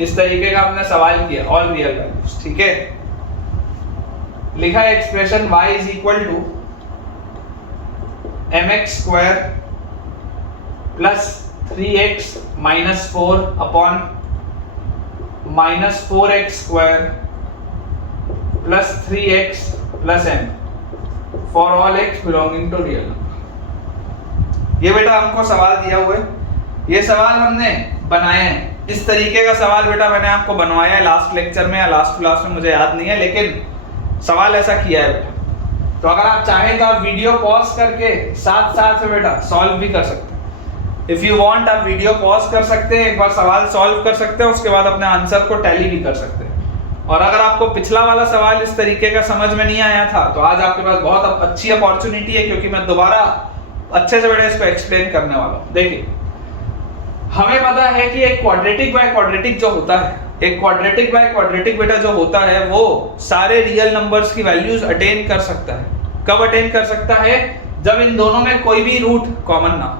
इस तरीके का हमने सवाल किया, all real values, ठीक है। लिखा है expression y is equal to mx square plus 3x minus 4 upon -4x square plus 3x plus m for all x belonging to real number. ये बेटा हमको सवाल दिया हुआ है, ये सवाल हमने बनाए हैं। इस तरीके का सवाल बेटा मैंने आपको बनवाया है लास्ट लेक्चर में या लास्ट क्लास में, मुझे याद नहीं है, लेकिन सवाल ऐसा किया है बेटा। तो अगर आप चाहें तो आप वीडियो पॉज करके साथ साथ में बेटा सॉल्व भी कर सकते हैं। इफ यू वांट आप वीडियो पॉज कर सकते हैं, एक बार सवाल सॉल्व कर सकते हैं, उसके बाद अपने आंसर को टैली भी कर सकते हैं। और अगर आपको पिछला वाला सवाल इस तरीके का समझ में नहीं आया था, तो आज आपके पास बहुत अच्छी अपॉर्चुनिटी है, क्योंकि मैं दोबारा अच्छे से बेटा इसको एक्सप्लेन करने वाला हूँ। देखिए हमें पता है कि एक क्वाड्रेटिक बाय क्वाड्रेटिक जो होता है, एक क्वाड्रेटिक बाय क्वाड्रेटिक बेटा जो होता है, वो सारे रियल नंबर्स की वैल्यूज अटेन कर सकता है। कब अटेन कर सकता है? जब इन दोनों में कोई भी रूट कॉमन ना हो।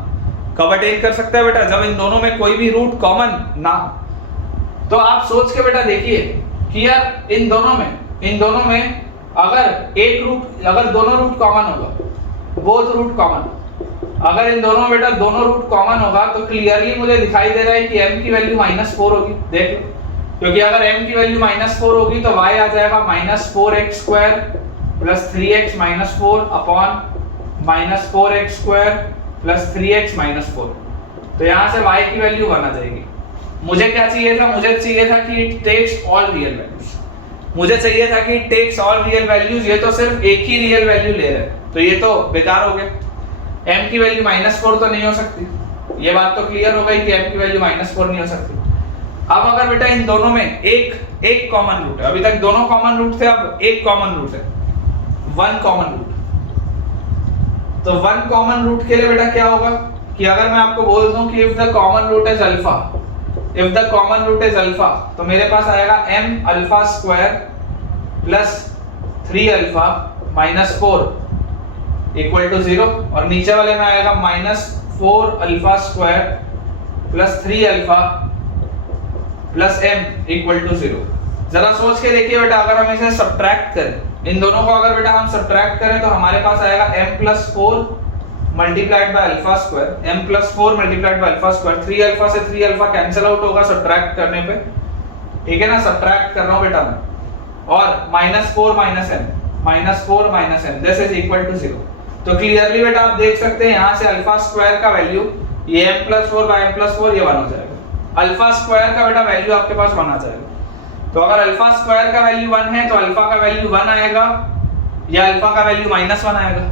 कब अटेन कर सकता है बेटा? जब इन दोनों में कोई भी रूट कॉमन ना हो। तो आप सोच के बेटा देखिए कि यार इन दोनों में अगर दोनों रूट कॉमन होगा, बोथ रूट कॉमन, अगर इन दोनों बेटा दोनों रूट कॉमन होगा, तो क्लियरली मुझे दिखाई दे रहा है कि m की वैल्यू -4 होगी। देख लो, क्योंकि अगर m की वैल्यू -4 होगी तो y आ जाएगा -4x square plus 3x -4 upon -4x square plus 3x -4। तो यहाँ से y की वैल्यू 1 आ जाएगी। मुझे क्या चाहिए था? मुझे चाहिए था कि it takes all real values. मुझे चाहिए था कि it takes all real values. ये तो सिर्फ एक ही रियल वैल्यू ले रहे हैं, तो ये तो बेकार हो गया। m की वैल्यू -4 तो नहीं हो सकती, ये बात तो क्लियर हो गई कि m की वैल्यू -4 नहीं हो सकती। अब अगर बेटा इन दोनों में एक कॉमन रूट है, अभी तक दोनों कॉमन रूट थे, अब एक कॉमन रूट है, वन कॉमन रूट। तो वन कॉमन रूट के लिए बेटा क्या होगा कि अगर मैं आपको बोल दूं कि if the common root is alpha, तो मेरे पास आएगा m alpha square plus 3 alpha minus 4 equal to 0, और नीचे वाले में आएगा -4 alpha square plus 3 alpha plus m equal to 0। जरा सोच के देखिए बेटा, अगर हम इसे सब्ट्रैक्ट करें, इन दोनों को अगर बेटा हम सब्ट्रैक्ट करें, तो हमारे पास आएगा m plus 4 multiplied by alpha square, m plus 4 multiplied by alpha square, 3 alpha से 3 अल्फा कैंसिल आउट होगा सब्ट्रैक्ट करने पे, ठीक है ना, सब्ट्रैक्ट कर रहा हूं बेटा मैं, और -4 minus m this is equal to 0। तो क्लियरली बेटा आप देख सकते हैं यहां से अल्फा स्क्वायर का वैल्यू ये m plus 4 by m plus 4 ये 1 हो जाएगा। अल्फा स्क्वायर का बेटा वैल्यू आपके पास 1 आ जाएगा। तो अगर अल्फा स्क्वायर का वैल्यू 1 है तो अल्फा का वैल्यू 1 आएगा या अल्फा का वैल्यू -1 आएगा,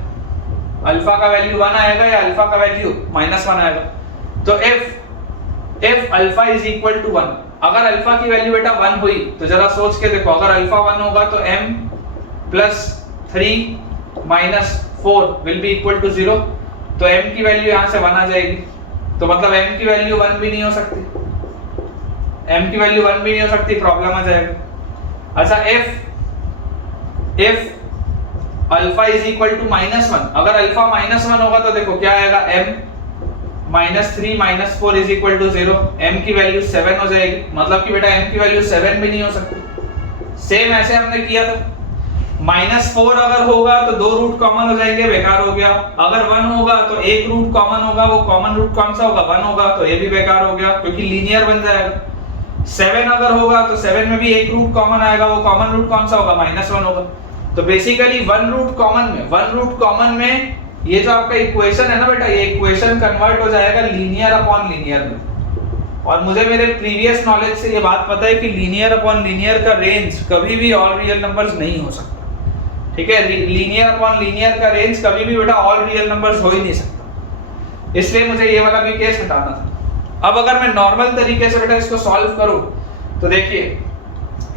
अल्फा का वैल्यू 1 आएगा या अल्फा का वैल्यू -1 आएगा। तो if alpha is equal to 1, अगर अल्फा की वैल्यू बेटा 1 हुई तो जरा सोच के देखो, अगर अल्फा 1 होगा तो m plus 3 minus 4 will be equal to 0, तो m की वैल्यू यहां से 1 आ जाएगी। तो मतलब m की वैल्यू 1 भी नहीं हो सकती, m की वैल्यू 1 भी नहीं हो सकती, प्रॉब्लम आ जाएगा। अच्छा if alpha is equal to -1, अगर अल्फा -1 होगा तो देखो क्या आएगा, m -3 minus 4 is equal to 0, m की वैल्यू 7 हो जाएगी, मतलब कि बेटा m की वैल्यू 7 भी नहीं हो सकती। सेम ऐसे हमने किया था, -4 अगर होगा तो दो रूट कॉमन हो जाएंगे, बेकार हो गया। अगर 1 होगा तो एक रूट कॉमन होगा, वो कॉमन रूट कौन सा होगा, 1 होगा, तो ये भी बेकार हो गया क्योंकि लीनियर बन जाएगा। 7 अगर होगा तो 7 में भी एक रूट कॉमन आएगा, वो कॉमन रूट कौन सा होगा, -1 होगा। तो बेसिकली वन रूट कॉमन में ये जो आपका इक्वेशन है ना बेटा, ये इक्वेशन कन्वर्ट हो जाएगा लीनियर अपॉन लीनियर में। और मुझे मेरे प्रीवियस नॉलेज से ये बात पता है कि लीनियर अपॉन लीनियर का रेंज कभी भी ऑल रियल नंबर्स नहीं हो सकता, ठीक है। लीनियर अपॉन लीनियर का रेंज कभी भी बेटा ऑल रियल नंबर्स हो ही नहीं सकता, इसलिए मुझे ये वाला भी केस हटाना था। अब अगर मैं नॉर्मल तरीके से बेटा इसको सॉल्व करूं तो देखिए,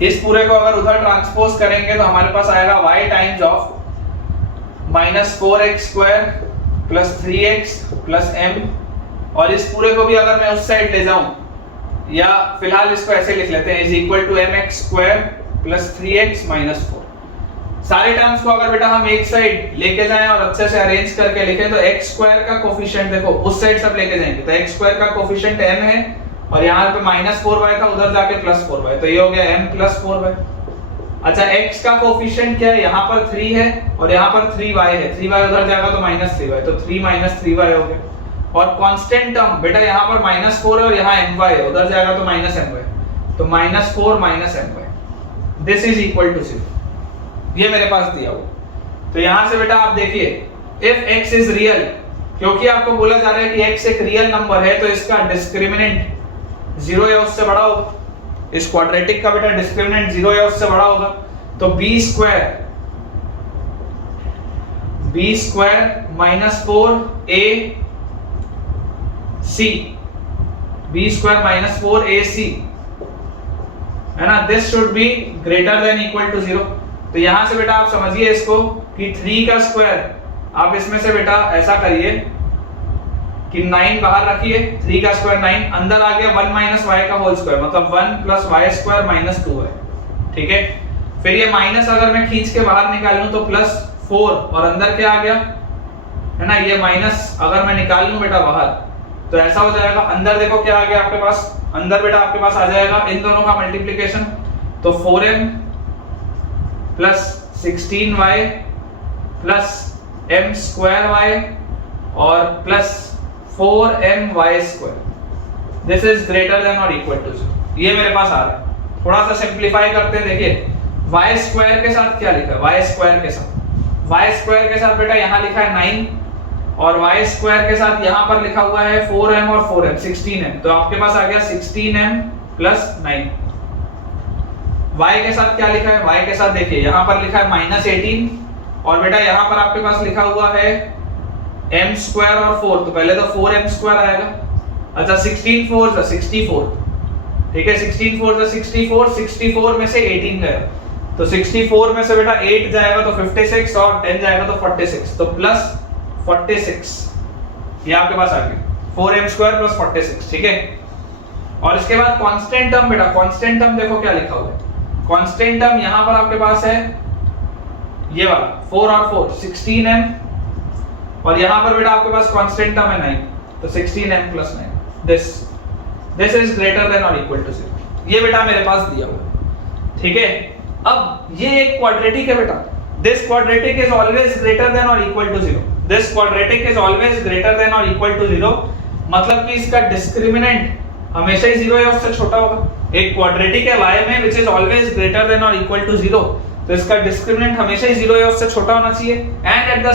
इस पूरे को अगर उधर ट्रांसपोज करेंगे तो हमारे पास आएगा y times of -4x square plus 3x plus m, और इस पूरे को भी अगर मैं उस साइड ले जाऊं, या फिलहाल इसको ऐसे लिख लेते हैं, is equal to mx square plus 3x minus 4। सारे टर्म्स को अगर बेटा हम एक साइड लेके जाएं और अच्छे से अरेंज करके लिखें तो x स्क्वायर का कोफिशिएंट देखो उस साइड सब लेके जाएंगे तो x स्क्वायर का कोफिशिएंट m है, और यहाँ पे -4y था, उधर जाके +4y, तो ये हो गया m + 4y। अच्छा x का कोफिशिएंट क्या है, यहाँ पर 3 है और यहाँ पर 3y है, 3y उधर जाएगा तो -3y, तो 3 - 3y हो गया। और कांस्टेंट टर्म बेटा यहाँ पर -4 है और यहाँ my है, उधर जाएगा तो -my, तो -4 - my, this is equal to 0। ये मेरे पास दिया हुआ। तो यहाँ से बेटा आप देखिए, इफ x इज रियल, क्योंकि आपको बोला जा रहा है कि x एक रियल नंबर है तो इसका डिस्क्रिमिनेंट 0 या उससे बड़ा होगा, इस क्वाड्रेटिक का बेटा डिस्क्रिमिनेंट 0 या उससे बड़ा होगा। तो b स्क्वायर - 4ac है ना, this should be greater than equal to 0। तो यहां से बेटा आप समझिए इसको कि 3 का स्क्वायर, आप इसमें से बेटा ऐसा करिए कि 9 बाहर रखिए, 3 का स्क्वायर 9, अंदर आ गया 1 - y का होल स्क्वायर, मतलब 1 + y स्क्वायर - 2y, ठीक है। फिर ये माइनस अगर मैं खींच के बाहर निकाल लूं तो +4, और अंदर क्या आ गया है ना, ये माइनस अगर मैं निकाल लूं बेटा बाहर तो ऐसा हो जाएगा, अंदर देखो क्या आ गया आपके पास, अंदर बेटा आपके पास आ जाएगा इन दोनों का मल्टीप्लिकेशन, तो 4m + 16y + m² और +4my², this is greater than और इक्वल टू 0। ये मेरे पास आ रहा है। थोड़ा सा सिंपलीफाई करते हैं, देखिए y² के साथ क्या लिखा है, y² के साथ बेटा यहाँ लिखा है 9, और y² के साथ यहाँ पर लिखा हुआ है 4m और 4m 16m, तो आपके पास आ गया 16m + 9। y के साथ क्या लिखा है, y के साथ देखिए यहाँ पर लिखा है -18, और बेटा यहाँ पर आपके पास लिखा हुआ है m² और 4, तो पहले तो 4m² आएगा। अच्छा 16 4 64, ठीक है, 16 4 64, 64 में से 18 गया, तो 64 में से बेटा 8 जाएगा तो 56 और 10 जाएगा तो 46, तो +46 ये आपके पास आ गया 4m² + 46, ठीक है। और इसके बाद कांस्टेंट टर्म, बेटा कांस्टेंट टर्म देखो क्या लिखा हुआ है, कांस्टेंट टर्म यहां पर आपके पास है ये वाला 4 और 4 16m, और यहां पर बेटा आपके पास कांस्टेंट टर्म है 9, तो 16m + 9, this is greater than और इक्वल टू 0। ये बेटा मेरे पास दिया हुआ है, ठीक है। अब ये एक क्वाड्रेटिक है बेटा, this quadratic is always greater than और equal to 0। This quadratic is always greater than और इक्वल टू 0, मतलब कि इसका डिस्क्रिमिनेंट हमेशा ही 0 या उससे छोटा होगा। एक क्वाड्रेटिक है y में which is always greater than और इक्वल टू 0, तो इसका डिस्क्रिमिनेंट हमेशा ही 0 या उससे छोटा होना चाहिए। And at the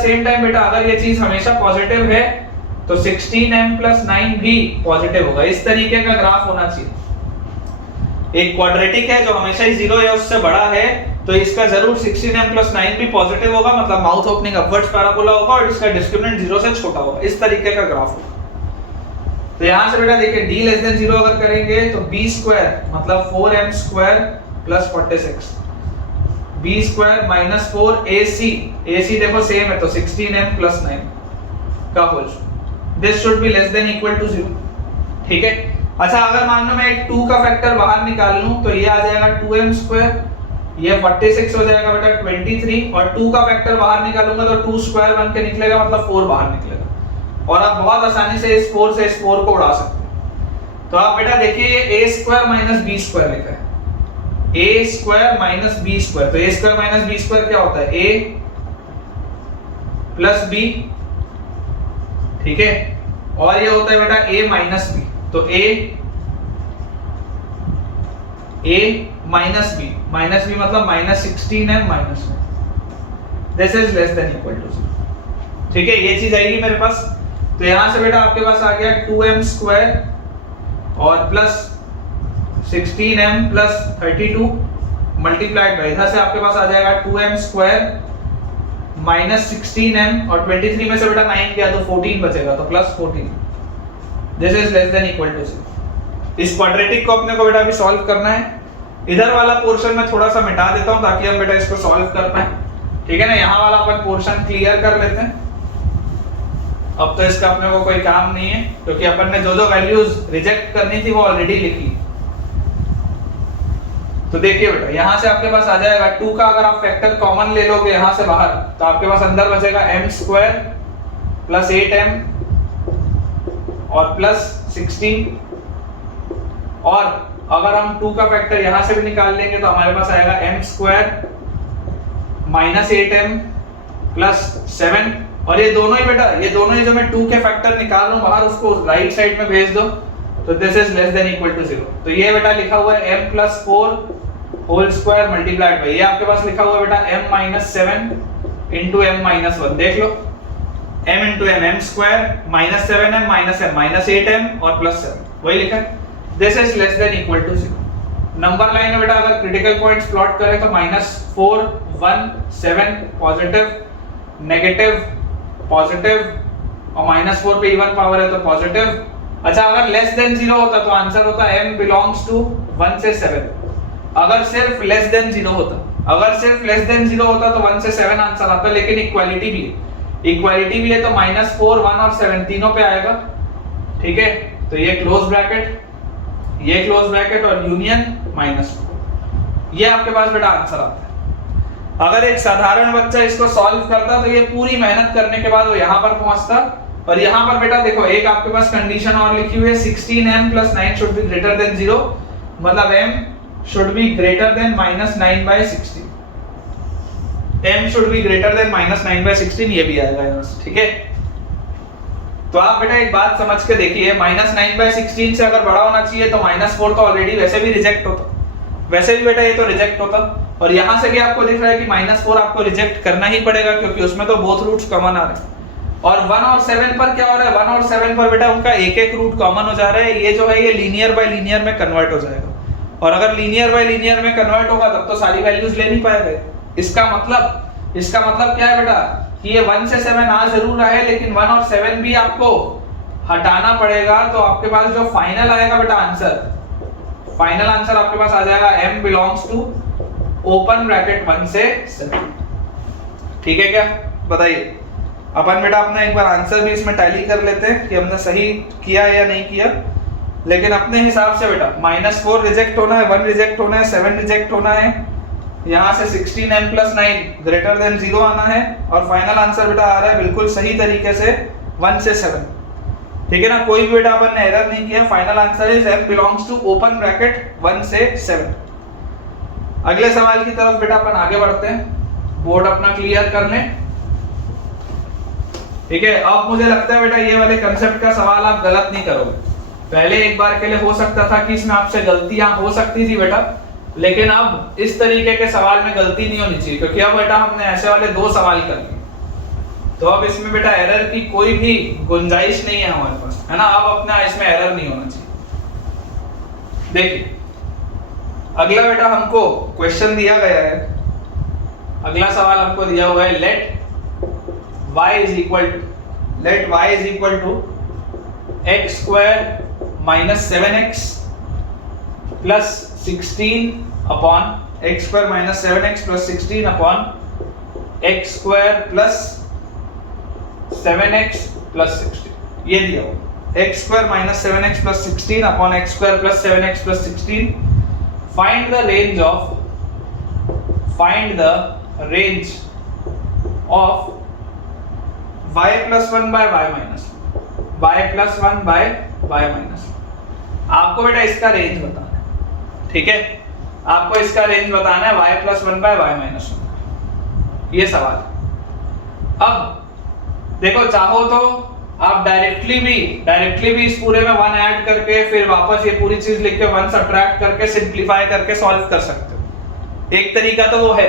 same time बेटा अगर ये चीज हमेशा पॉजिटिव है तो 16m + 9 भी पॉजिटिव होगा। इस तरीके का ग्राफ होना चाहिए। एक क्वाड्रेटिक है जो हमेशा ही 0 या उससे बड़ा है, तो इसका जरूर 16m + 9 भी पॉजिटिव होगा, मतलब माउथ ओपनिंग अपवर्ड्स पैराबोला होगा और इसका डिस्क्रिमिनेंट 0 से छोटा होगा। इस तरीके का ग्राफ होगा। तो यहां से बेटा देखिए d लेस देन 0 अगर करेंगे तो b² मतलब 4m² + 46, b² - 4ac देखो सेम है तो 16m + 9 का whole. This should be less than equal to 0, ठीक है। अच्छा अगर मान लो मैं एक 2 का फैक्टर बाहर निकाल लूं तो ये आ जाएगा 2m², ये 46 हो जाएगा बेटा 23, और 2 का फैक्टर बाहर निकालूंगा तो 2² बन के निकलेगा, मतलब 4 बाहर निकलेगा। और आप बहुत आसानी से इस 4 से इस 4 को उड़ा सकते हैं। तो आप बेटा देखिए ये a² - b² लिखा है, a² - b², तो a² - b² क्या होता है, a + b, ठीक है, और ये होता है बेटा a - b, तो a - b मतलब -16m - this is less than equal to 0, ठीक है। ये चीज आएगी मेरे पास। तो यहां से बेटा आपके पास आ गया 2m² और प्लस 16m + 32 मल्टीप्लाइड बाय, इधर से आपके पास आ जाएगा 2m² - 16m और 23 में से बेटा 9 किया तो 14 बचेगा, तो +14, this is less than equal to 0। इस क्वाड्रेटिक को अपने को बेटा अभी सॉल्व करना है। इधर वाला पोर्शन मैं थोड़ा सा मिटा देता हूं ताकि हम बेटा इसको सॉल्व कर पाए, ठीक है ना। यहाँ वाला अपन पोर्शन क्लियर कर लेते हैं। अब तो इसका अपने को कोई काम नहीं है क्योंकि अपन ने जो वैल्यूज रिजेक्ट करनी थी वो ऑलरेडी लिखी। तो देखिए बेटा यहाँ से आपके पास आ जाएगा 2 का अगर आप फैक्टर कॉमन ले लोगे यहाँ से बाहर तो आपके पास अंदर बचेगा m² + 8m और +16, और अगर हम 2 का फैक्टर यहाँ से भी निकाल लेंगे तो हमारे पास आएगा m² - 8m + 7, और ये दोनों ही बेटा ये दोनों ही जो मैं 2 के फैक्टर निकाल रहा हूं बाहर उसको राइट साइड में भेज दो, तो this is less than equal to 0। तो ये बेटा लिखा हुआ है m + 4 whole square multiplied by, ये आपके पास लिखा हुआ है बेटा m - 7 * m - 1, देख लो m * m, m² - 7m - m - 8m और +7, वही लिखा है। This is less than equal to 0। Number line में बेटा अगर क्रिटिकल पॉइंट्स प्लॉट करें तो -4 1 7 पॉजिटिव, नेगेटिव, पॉजिटिव, और -4 पे इवन पावर है तो पॉजिटिव। अच्छा अगर लेस देन 0 होता तो आंसर होता m बिलोंग्स टू 1 से 7। अगर सिर्फ लेस देन 0 होता, अगर सिर्फ लेस देन 0 होता तो 1 से 7 आंसर आता, लेकिन इक्वालिटी भी है, इक्वालिटी भी है तो -4 1 और 7 तीनों पे आएगा, ठीक है। तो ये क्लोज ब्रैकेट, ये क्लोज ब्रैकेट और यूनियन -4, ये आपके पास बेटा आंसर आता है। अगर एक साधारण बच्चा इसको सॉल्व करता तो ये पूरी मेहनत करने के बाद वो यहाँ पर पहुंचता, और यहाँ पर बेटा देखो एक आपके पास कंडीशन और लिखी हुई है 16m + 9 should be greater then 0, मतलब m should be greater then -9/16, m should be greater then -9/16, ये भी आएगा यहाँ से, ठीक है। तो आप बेटा एक बात समझ के देखिए, -9/16 से अगर बड़ा होना चाहिए तो -4 तो ऑलरेडी वैसे भी रिजेक्ट होता, वैसे भी बेटा ये तो रिजेक्ट होता, और यहाँ से भी आपको दिख रहा है कि -4 आपको रिजेक्ट करना ही पड़ेगा क्योंकि उसमें तो बोथ रूट्स कॉमन आ रहे हैं। और 1 और 7 पर क्या हो रहा है, 1 और 7 पर बेटा उनका एक रूट कॉमन हो जा रहा है, ये जो है ये लीनियर बाय लीनियर में कन्वर्ट हो जाएगा, और अगर लीनियर बाय लीनियर में कन्वर्ट होगा तब तो सारी वैल्यूज ले नहीं पाएंगे। इसका मतलब क्या है बेटा कि ये 1 से 7 आ जरूर रहा है, लेकिन 1 और 7 भी आपको हटाना पड़ेगा, तो आपके पास जो फाइनल आएगा बेटा आंसर, फाइनल आंसर आपके पास आ जाएगा m belongs to open bracket 1 से 7, ठीक है क्या, बताइए। अपन बेटा अपना एक बार आंसर भी इसमें टैली कर लेते हैं कि हमने सही किया या नहीं किया, लेकिन अपने हिसाब से बेटा -4 रिजेक्ट होना है, 1 रिजेक्ट होना है, 7 रिजेक्ट होना है, यहाँ से 16m + 9 ग्रेटर देन 0 आना है, और फाइनल आंसर बेटा आ रहा है बिल्कुल सही तरीके से 1 से 7, ठीक है ना, कोई भी बेटा अपन ने एरर नहीं किया। Final answer is m belongs to open bracket 1 से 7। अगले सवाल की तरफ बेटा अपन आगे बढ़ते हैं, बोर्ड अपना क्लियर कर लें। ठीक है, अब मुझे लगता है बेटा ये वाले कंसेप्ट का सवाल आप गलत नहीं करोगे। पहले एक बार के लिए हो सकता था कि इसमें आपसे गलतियां हो सकती थी बेटा, लेकिन अब इस तरीके के सवाल में गलती नहीं होनी चाहिए, क्योंकि अब बेटा हमने ऐसे वाले 2 सवाल कर लिए, तो अब इसमें बेटा एरर की कोई भी गुंजाइश नहीं है हमारे पास, है ना। अब अपना इसमें एरर नहीं होना चाहिए। देखिए अगला बेटा हमको क्वेश्चन दिया गया है, अगला सवाल हमको दिया हुआ है let y is equal to x square minus 7x plus 16 upon x square minus 7x plus 16 upon x square plus 7x plus 16, ये दिया हुआ x square minus 7x plus 16 upon x square plus 7x plus 16। Find the range of y plus 1 by y minus y plus 1 by y minus. आपको बेटा इसका range बताना है, ठीक है, आपको इसका रेंज बताना है y plus 1 by y minus 1, ये सवाल। अब देखो चाहो तो आप डायरेक्टली भी इस पूरे में 1 ऐड करके फिर वापस ये पूरी चीज लिख के 1 सब्ट्रैक्ट करके सिंपलीफाई करके सॉल्व कर सकते हो। एक तरीका तो वो है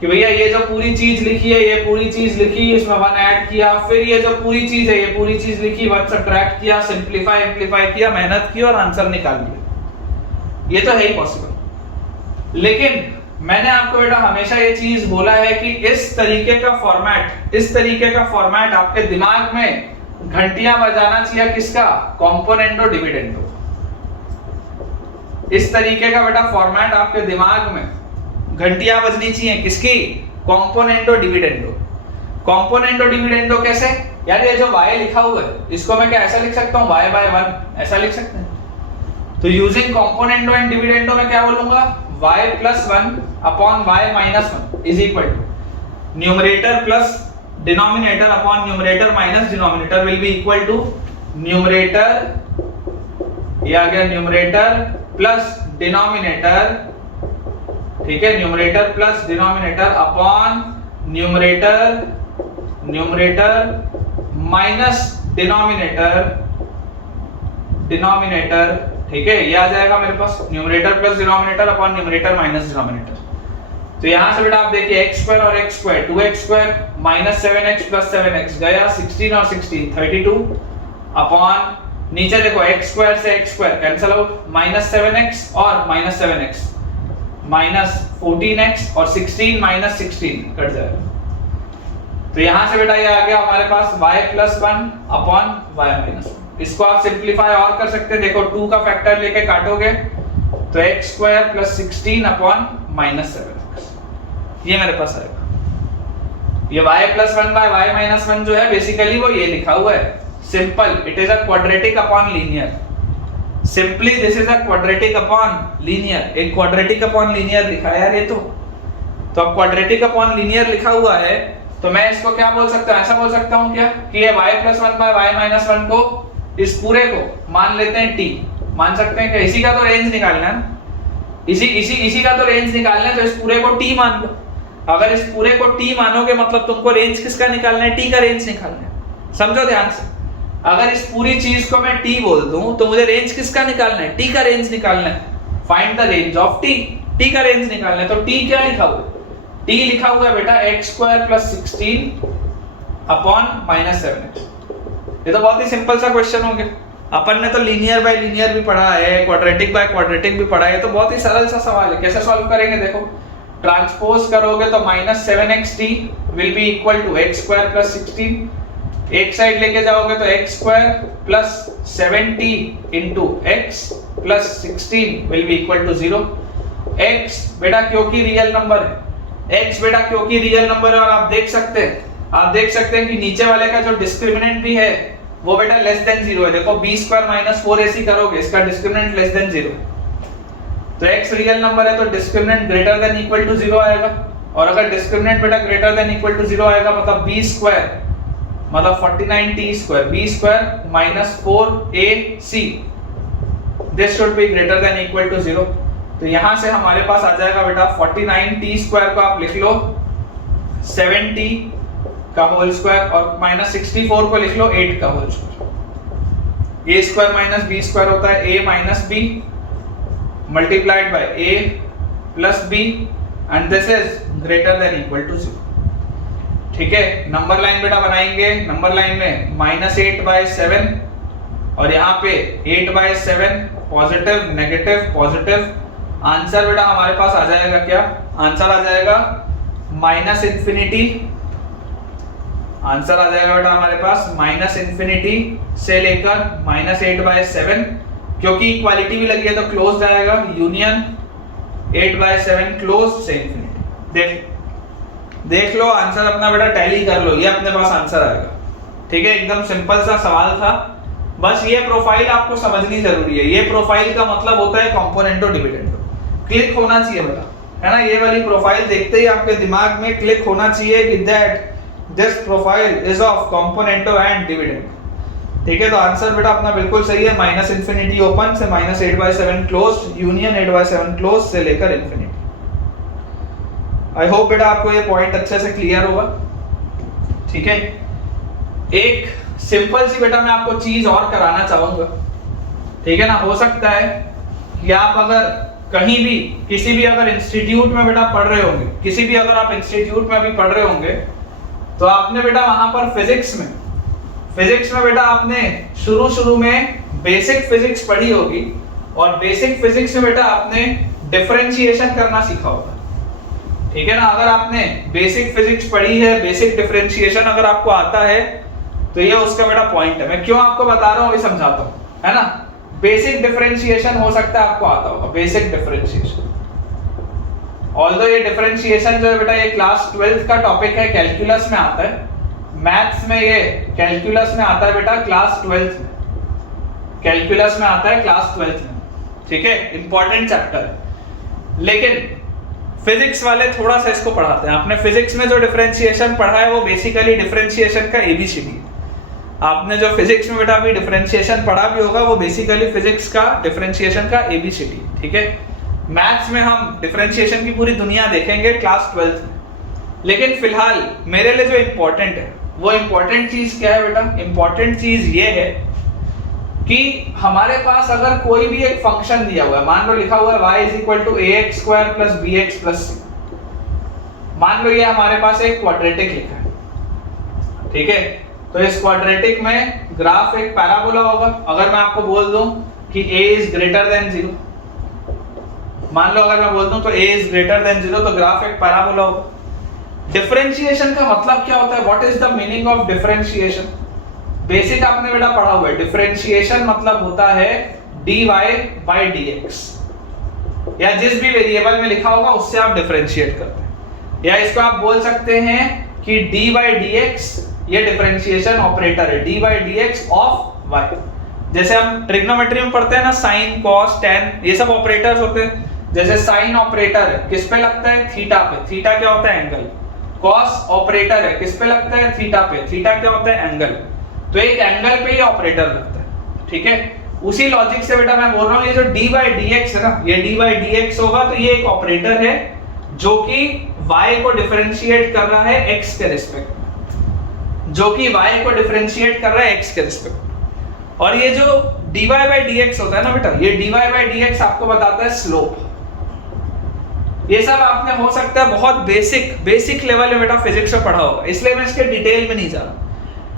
कि भैया ये जो पूरी चीज लिखी है, ये पूरी चीज लिखी, इसमें 1 ऐड किया, फिर ये जो पूरी चीज है, ये पूरी चीज लिखी, 1 सब्ट्रैक्ट किया, सिंपलीफाई किया, मेहनत की और आंसर निकाल लिया। ये तो है ही पॉसिबल, लेकिन मैंने आपको बेटा हमेशा ये चीज बोला है कि इस तरीके का फॉर्मेट आपके दिमाग में घंटियां बजाना चाहिए, किसका, कॉम्पोनेंटो डिविडेंडो। इस तरीके का बेटा फॉर्मेट आपके दिमाग में घंटियां बजनी चाहिए, किसकी, कॉम्पोनेंटो डिविडेंडो। कॉम्पोनेंटो डिविडेंडो कैसे यार, ये जो y लिखा हुआ है इसको मैं क्या ऐसा लिख सकता हूँ, y बाय 1 ऐसा लिख सकते हैं। तो यूजिंग कॉम्पोनेंटो एंड डिविडेंडो में क्या बोलूंगा, y plus 1 upon y minus 1 is equal to numerator plus denominator upon numerator minus denominator will be equal to numerator, ये आ गया न्यूमरेटर प्लस डिनोमिनेटर, ठीक है, numerator plus denominator upon numerator minus denominator, ठीक है, ये आ जाएगा मेरे पास numerator plus denominator upon numerator minus denominator. तो यहां से बेटा आप देखिए x स्क्वायर और x square 2x square minus 7x plus 7x गया, 16 और 16 32 अपॉन नीचे देखो x स्क्वायर से x square cancel out, minus 7x और माइनस 7x माइनस 14x और 16 माइनस 16 कट जाएगा। तो यहां से बेटा ये आ गया हमारे पास y plus 1 upon y minus 1। इसको आप सिंपलीफाई और कर सकते हैं, देखो 2 का फैक्टर लेके काटोगे तो x square plus 16 upon minus 7x, ये मेरे पास आएगा। ये y plus 1 by y minus 1 जो है बेसिकली वो ये लिखा हुआ है, simple, it is a quadratic upon linear, simply this is a quadratic upon linear. एक क्वाड्रेटिक अपॉन लीनियर लिखा है यार ये तो अब क्वाड्रेटिक अपॉन लीनियर लिखा हुआ है तो मैं इसको क्या बोल सकता हूं, ऐसा बोल सकता हूं क्या कि ये y plus 1 by y minus 1 को, इस पूरे को मान लेते हैं t, मान सकते हैं कि इसी का तो रेंज निकालना है ना, इसी का तो रेंज निकालना है, तो इस पूरे को t मान लो। अगर इस पूरे को t मानोगे मतलब तुमको रेंज किसका निकालना है, t का रेंज निकालना है। समझो ध्यान से, अगर इस पूरी चीज को मैं t बोल दूं तो मुझे रेंज किसका निकालना है, t का रेंज निकालना है। Find the range of t का रेंज निकालना है। तो t क्या लिखा हुआ है, t लिखा हुआ है बेटा x square plus 16 upon minus 7x। ये तो बहुत ही सिंपल सा क्वेश्चन हो गया। अपन ने तो लीनियर बाय लीनियर भी पढ़ा है, क्वाड्रेटिक बाय क्वाड्रेटिक भी पढ़ा है, तो बहुत ही सरल सा सवाल है। कैसे सॉल्व करेंगे, देखो ट्रांसपोज करोगे तो minus 7xt will be equal to x square plus 16, एक साइड लेके जाओगे तो x square plus 70 into x plus 16 will be equal to 0। x बेटा क्योंकि रियल नंबर है, x बेटा क्योंकि रियल नंबर है, और आप देख सकते हैं कि नीचे वाले का जो डिस्क्रिमिनेंट भी है वो बेटा लेस देन 0 है। देखो b स्क्वायर माइनस 4ac करोगे, इसका डिस्क्रिमिनेंट लेस देन 0 है, तो x रियल नंबर है तो discriminant greater than equal to 0 आएगा। और अगर डिस्क्रिमिनेंट बेटा ग्रेटर देन इक्वल टू 0 आएगा मतलब b स्क्वायर मतलब 49t square, b square minus 4ac, this should be greater than equal to 0। तो यहां से हमारे पास आ जाएगा बेटा 49t स्क्वायर को आप लिख लो 70 का होल स्क्वायर और माइनस 64 को लिख लो 8 का whole square. A square minus b square होता है a minus b multiplied by a plus b and this is greater than equal to 0। ठीक है, नंबर लाइन बेटा बनाएंगे। नंबर लाइन में -8/7 और यहाँ पे 8/7 पॉजिटिव नेगेटिव पॉजिटिव। आंसर बेटा हमारे पास आ जाएगा क्या? आंसर आ जाएगा -इंफिनिटी। आंसर आ जाएगा बेटा हमारे पास -इंफिनिटी से लेकर -8/7, क्योंकि इक्वालिटी भी लगी है तो क्लोज जाएगा, यूनियन 8/7 क्लोज से इंफिनिटी। देख लो आंसर अपना बेटा टैली कर लो, ये अपने पास आंसर आएगा। ठीक है, एकदम सिंपल सा सवाल था, बस ये प्रोफाइल आपको समझनी जरूरी है। ये प्रोफाइल का मतलब होता है कंपोनेंटो डिविडेंडो, क्लिक होना चाहिए बेटा, है ना। ये वाली प्रोफाइल देखते ही आपके दिमाग में क्लिक होना चाहिए कि that this profile is of कंपोनेंटो and dividend. ठीक है, तो आंसर बेटा अपना बिल्कुल सही है, -इंफिनिटी ओपन से -8/7 क्लोज, यूनियन 8/7 क्लोज से लेकर इंफिनिटी। आई होप बेटा आपको ये पॉइंट अच्छे से क्लियर होगा। ठीक है, एक सिंपल सी बेटा मैं आपको चीज और कराना चाहूंगा। ठीक है ना, हो सकता है कि आप अगर कहीं भी किसी भी अगर इंस्टीट्यूट में बेटा पढ़ रहे होंगे, किसी भी अगर आप इंस्टीट्यूट में अभी पढ़ रहे होंगे, तो आपने बेटा वहां पर फिजिक्स में बेटा आपने शुरू में बेसिक फिजिक्स पढ़ी होगी, और बेसिक फिजिक्स में बेटा आपने डिफरेंशिएशन करना सीखा होगा। ठीक है ना, अगर आपने बेसिक फिजिक्स पढ़ी है, बेसिक डिफरेंशिएशन अगर आपको आता है, तो ये उसका बेटा पॉइंट है। मैं क्यों आपको बता रहा हूं अभी समझाता हूं, है ना। बेसिक डिफरेंशिएशन हो सकता है आपको आता होगा, बेसिक डिफरेंशिएशन। ऑल्दो ये डिफरेंशिएशन जो है बेटा ये क्लास 12th का टॉपिक है, कैलकुलस में आता है, मैथ्स में ये कैलकुलस में आता है बेटा क्लास 12th में, कैलकुलस में आता है क्लास 12th में। ठीक है, इंपॉर्टेंट चैप्टर है। लेकिन फिजिक्स वाले थोड़ा सा इसको पढ़ाते हैं। आपने फिजिक्स में जो डिफरेंशिएशन पढ़ा है वो बेसिकली डिफरेंशिएशन का एबीसीडी है। आपने जो फिजिक्स में बेटा अभी डिफरेंशिएशन पढ़ा भी होगा वो बेसिकली फिजिक्स का डिफरेंशिएशन का एबीसीडी। ठीक है, मैथ्स में हम डिफरेंशिएशन की पूरी दुनिया देखेंगे क्लास 12th में। लेकिन फिलहाल मेरे लिए जो इंपॉर्टेंट है वो इंपॉर्टेंट चीज क्या है बेटा? इंपॉर्टेंट चीज ये है कि हमारे पास अगर कोई भी एक फंक्शन दिया हुआ है, मान लो लिखा हुआ है y = ax² + bx + c। मान लो ये हमारे पास एक क्वाड्रेटिक लिखा है। ठीक है, तो इस क्वाड्रेटिक में ग्राफ एक पैराबोला होगा। अगर मैं आपको बोल दूं कि a is greater than 0, मान लो अगर मैं बोल दूं तो a is greater than 0, तो ग्राफ एक पैराबोला होगा। डिफरेंशिएशन का मतलब क्या होता है? What is the meaning of differentiation? Basic आपने बेटा पढ़ा हुआ है, डिफरेंशिएशन मतलब होता है dy/dx, या जिस भी वेरिएबल में लिखा होगा उससे आप डिफरेंशिएट करते हैं। या इसको आप बोल सकते हैं कि dy/dx ये डिफरेंशिएशन ऑपरेटर है, dy/dx ऑफ y। जैसे हम ट्रिग्नोमेट्री में पढ़ते हैं ना, साइन कॉस टेन, ये सब ऑपरेटर्स होते हैं। जैसे साइन ऑपरेटर है किस पे लगता है? थीटा पे। थीटा क्या होता है? एंगल। कॉस ऑपरेटर है किस पे लगता है? थीटा पे। थीटा क्या होता है? एंगल। तो एक एंगल पे ही ऑपरेटर लगता है। ठीक है, उसी लॉजिक से बेटा मैं बोल रहा हूं ये जो dy/dx है ना, ये dy/dx होगा तो ये एक ऑपरेटर है जो कि y को डिफरेंशिएट कर रहा है x के रिस्पेक्ट में, जो कि y को डिफरेंशिएट कर रहा है x के रिस्पेक्ट में। और ये जो dy/dx होता है ना बेटा, ये dy/dx आपको बताता है स्लोप। ये सब आपने हो सकता है बहुत बेसिक लेवल में बेटा फिजिक्स में पढ़ा होगा, इसलिए मैं इसके डिटेल में नहीं जा रहा।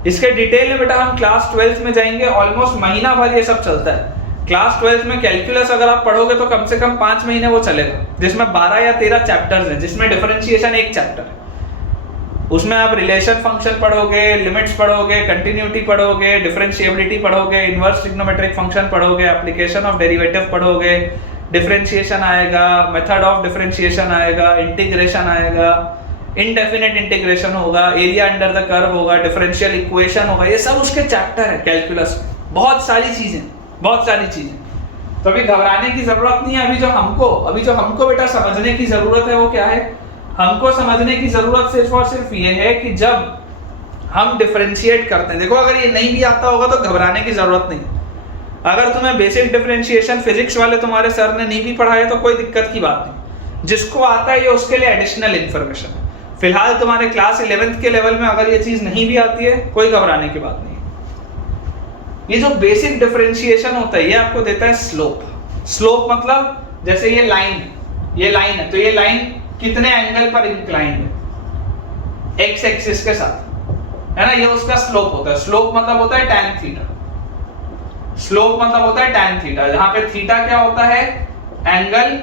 इसके डिटेल में बेटा हम क्लास 12th में जाएंगे, ऑलमोस्ट महीना भर ये सब चलता है। क्लास 12th में कैलकुलस अगर आप पढ़ोगे तो कम से कम 5 महीने वो चलेगा, जिसमें 12 या 13 चैप्टर्स हैं, जिसमें डिफरेंशिएशन एक चैप्टर है। उसमें आप रिलेशन फंक्शन पढ़ोगे, लिमिट्स पढ़ोगे, कंटिन्यूटी पढ़ोगे, डिफरेंशिएबिलिटी पढ़ोगे, इनवर्स ट्रिग्नोमेट्रिक फंक्शन पढ़ोगे, एप्लीकेशन ऑफ डेरिवेटिव पढ़ोगे, डिफरेंशिएशन आएगा, मेथड ऑफ डिफरेंशिएशन आएगा, इंटीग्रेशन आएगा, इनडेफिनेट इंटीग्रेशन होगा, एरिया अंडर द कर्व होगा, डिफरेंशियल इक्वेशन होगा। ये सब उसके चैप्टर है कैलकुलस में। बहुत सारी चीजें। तो अभी घबराने की जरूरत नहीं है। अभी जो हमको बेटा समझने की जरूरत है वो क्या है? हमको समझने की जरूरत सिर्फ और सिर्फ ये है कि जब हम डिफरेंशिएट करते हैं, देखो अगर ये नहीं भी आता होगा तो घबराने की जरूरत नहीं। अगर तुम्हें बेसिक डिफरेंशिएशन फिजिक्स वाले तुम्हारे सर ने नहीं भी पढ़ाया तो कोई दिक्कत की बात नहीं। जिसको आता है ये उसके लिए एडिशनल इंफॉर्मेशन है। फिलहाल तुम्हारे क्लास 11th के लेवल में अगर ये चीज नहीं भी आती है, कोई घबराने की बात नहीं है। ये जो बेसिक डिफरेंशिएशन होता है ये आपको देता है स्लोप। स्लोप मतलब जैसे ये लाइन है, तो ये लाइन कितने एंगल पर इंक्लाइंड है, एक्स एक्सिस के साथ, है ना, ये उसका स्लोप होता है। स्लोप मतलब होता है tan थीटा। स्लोप मतलब होता है tan थीटा, जहां पे थीटा क्या होता है, एंगल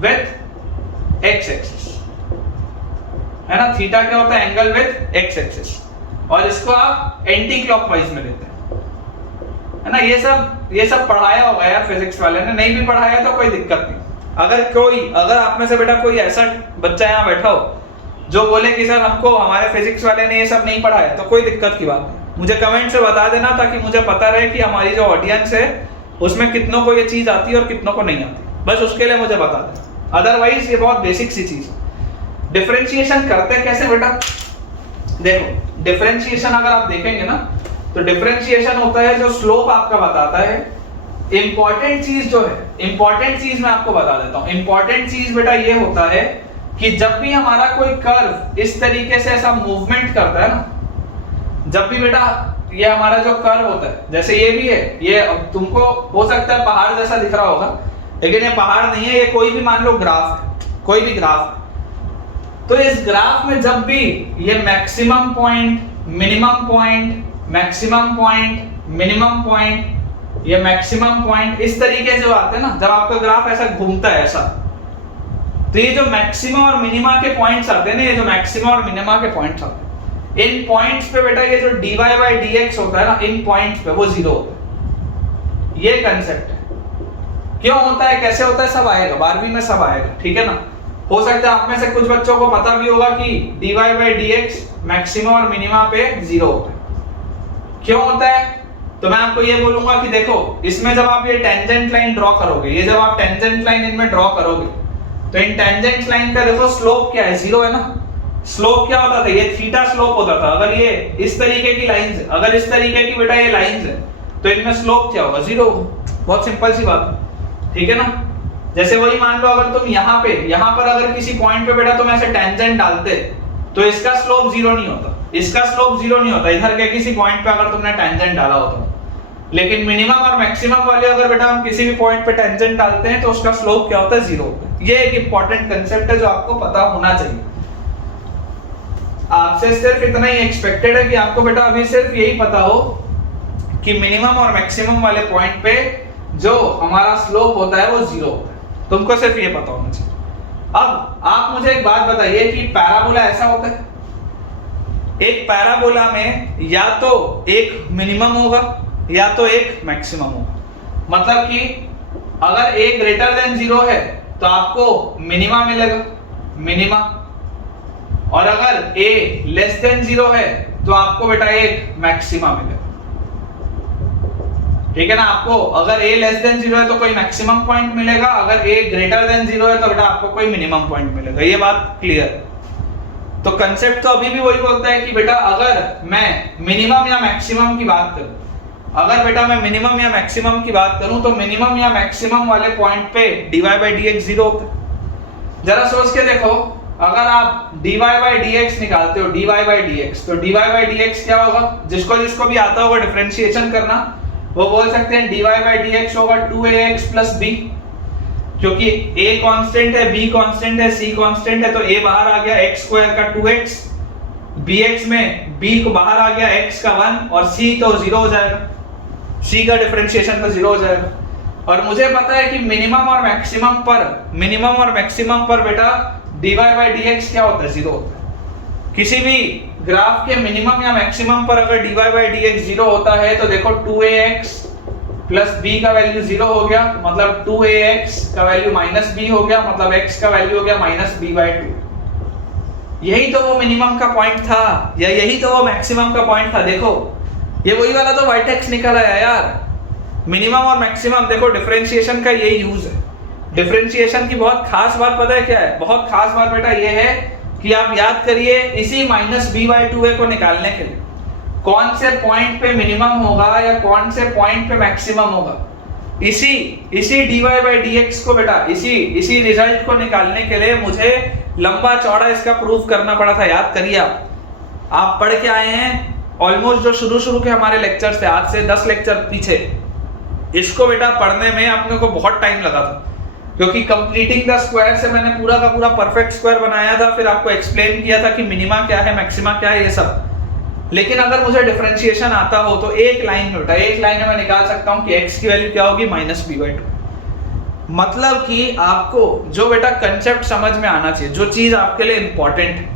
विथ एक्स एक्सिस, है ना। थीटा क्या होता है, एंगल विथ एक्स एक्सिस, और इसको आप एंटी क्लॉकवाइज में लेते हैं, है ना। ये सब पढ़ाया होगा यार फिजिक्स वाले ने, नहीं भी पढ़ाया तो कोई दिक्कत नहीं। अगर आप में से बेटा कोई ऐसा बच्चा यहाँ बैठा हो जो बोले कि सर हमको हमारे फिजिक्स वाले ने ये सब नहीं पढ़ाया, तो कोई दिक्कत की बात नहीं, मुझे कमेंट से बता देना, ताकि मुझे पता रहे कि हमारी जो ऑडियंस है उसमें कितनों को ये चीज आती है और कितनों को नहीं आती। बस उसके लिए मुझे बता देना, अदरवाइज ये बहुत बेसिक सी चीज है। डिफरेंशिएशन करते कैसे बेटा, देखो डिफरेंशिएशन अगर आप देखेंगे ना, तो डिफरेंशिएशन होता है जो स्लोप आपका बताता है। इंपॉर्टेंट चीज जो है, इंपॉर्टेंट चीज मैं आपको बता देता हूं। इंपॉर्टेंट चीज बेटा ये होता है कि जब भी हमारा कोई कर्व इस तरीके से ऐसा मूवमेंट करता है ना, जब भी बेटा ये हमारा जो कर्व होता है, जैसे ये भी है, ये तुमको हो सकता है पहाड़ जैसा दिख रहा होगा, लेकिन ये पहाड़ नहीं है, ये कोई भी मान लो ग्राफ है, कोई भी ग्राफ है। तो इस ग्राफ में जब भी ये maximum point, minimum point, maximum point, minimum point, ये मैक्सिमम पॉइंट इस तरीके से आते हैं ना, जब आपका ग्राफ ऐसा घूमता है ऐसा, तो ये जो मैक्सिमा और मिनिमा के पॉइंट्स आते हैं ना, ये जो मैक्सिमा और मिनिमा के पॉइंट्स आते हैं, इन पॉइंट्स पे बेटा ये जो dy by dx होता है ना, इन पॉइंट्स पे वो जीरो होता है। ये कंसेप्ट है। क्यों होता है, कैसे होता है, सब आएगा 12वीं में, सब आएगा, ठीक है ना। हो सकता है आप में से कुछ बच्चों को पता भी होगा कि dy by dx मैक्सिमा और मिनिमा पे जीरो होता है। क्यों होता है, तो मैं आपको ये बोलूंगा कि देखो इसमें जब आप ये टेंजेंट लाइन ड्रॉ करोगे, ये जब आप टेंजेंट लाइन इनमें ड्रॉ करोगे, तो इन टेंजेंट लाइन का देखो स्लोप क्या है, जीरो है ना। स्लोप क्या होता था, ये थीटा स्लोप होता था। अगर ये इस तरीके की लाइंस है, अगर इस तरीके की बेटा ये लाइंस है, तो इनमें स्लोप क्या होगा, जीरो होगा। बहुत सिंपल सी बात, ठीक है ना। जैसे वही मान लो अगर तुम यहाँ पर अगर किसी पॉइंट पे बेटा तुम ऐसे टेंजेंट डालते, तो इसका स्लोप जीरो नहीं होता, इसका स्लोप जीरो नहीं होता इधर के किसी पॉइंट पे अगर तुमने टेंजेंट डाला होता। लेकिन मिनिमम और मैक्सिमम वाले अगर बेटा हम किसी भी पॉइंट पे टेंजेंट डालते हैं, तो उसका स्लोप क्या होता है, जीरो होता है। ये एक इंपॉर्टेंट कंसेप्ट है जो आपको पता होना चाहिए। आपसे सिर्फ इतना ही एक्सपेक्टेड है कि आपको बेटा अभी सिर्फ यही पता हो कि मिनिमम और मैक्सिमम वाले पॉइंट पे जो हमारा स्लोप होता है वो जीरो होता है। तुमको सिर्फ ये पता होना चाहिए। अब आप मुझे एक बात बताइए कि पैराबोला ऐसा होता है, एक पैराबोला में या तो एक मिनिमम होगा या तो एक मैक्सिमम होगा। मतलब कि अगर a ग्रेटर देन 0 है तो आपको मिनिमा मिलेगा, मिनिमा, और अगर a लेस देन 0 है तो आपको बेटा एक मैक्सिमा मिलेगा, ठीक है ना। आपको अगर a लेस देन 0 है तो कोई मैक्सिमम पॉइंट मिलेगा, अगर a ग्रेटर देन 0 है तो बेटा आपको कोई मिनिमम पॉइंट मिलेगा। ये बात क्लियर है। तो कंसेप्ट तो अभी भी वही बोलता है कि बेटा अगर मैं मिनिमम या मैक्सिमम की बात करूं, अगर बेटा मैं मिनिमम या मैक्सिमम की बात करूं, तो मिनिमम या मैक्सिमम वाले पॉइंट पे dy by dx 0 होता है। जरा सोच के देखो, अगर आप dy by dx निकालते हो, dy by dx, तो dy by dx क्या होगा, जिसको भी आता होगा डिफरेंशिएशन करना, वो बोल सकते हैं dy by dx होगा 2ax plus b, क्योंकि a कांस्टेंट है, b कांस्टेंट है, c कांस्टेंट है, तो a बाहर आ गया x स्क्वायर का 2x, bx में b को बाहर आ गया x का 1, और c तो 0 हो जाएगा, c का डिफरेंशिएशन तो 0 हो जाएगा। और मुझे पता है कि मिनिमम और मैक्सिमम पर बेटा dy by dx क्या होता है, 0 होता है। किसी भी ग्राफ के मिनिमम या मैक्सिमम पर अगर dy by dx 0 होता है तो देखो 2ax प्लस b का वैल्यू 0 हो गया, मतलब 2ax का वैल्यू माइनस b हो गया, मतलब x का वैल्यू हो गया माइनस b by 2। यही तो वो मिनिमम का पॉइंट था, या यही तो वो मैक्सिमम का पॉइंट था। देखो ये वही वाला तो वर्टेक्स निकल आया यार। मिनिमम और मैक्सिमम, देखो डिफरेंशिएशन का यही यूज है। डिफरेंशिएशन की बहुत खास बात पता है क्या है, बहुत खास बात बेटा ये है कि आप याद करिए इसी माइनस b by 2a को निकालने के लिए कौन से पॉइंट पे मिनिमम होगा या कौन से पॉइंट पे मैक्सिमम होगा, इसी dy by dx को बेटा इसी रिजल्ट को निकालने के लिए मुझे लंबा चौड़ा इसका प्रूफ करना पड़ा था। याद करिए, आप पढ़ के आए हैं ऑलमोस्ट जो शुरू के हमारे लेक्चर थे, आज से 10 लेक्चर पीछे, इसको बेटा पढ़ने में अपने को बहुत टाइम लगा था, क्योंकि कंप्लीटिंग द स्क्वायर से मैंने पूरा का पूरा परफेक्ट स्क्वायर बनाया था, फिर आपको एक्सप्लेन किया था कि मिनिमा क्या है, मैक्सिमा क्या है, ये सब। लेकिन अगर मुझे डिफरेंशिएशन आता हो तो एक लाइन में बेटा, एक लाइन में मैं निकाल सकता हूं कि x की वैल्यू क्या होगी, -b/2। मतलब कि आपको जो बेटा कंसेप्ट समझ में आना चाहिए, जो चीज आपके लिए इंपॉर्टेंट है,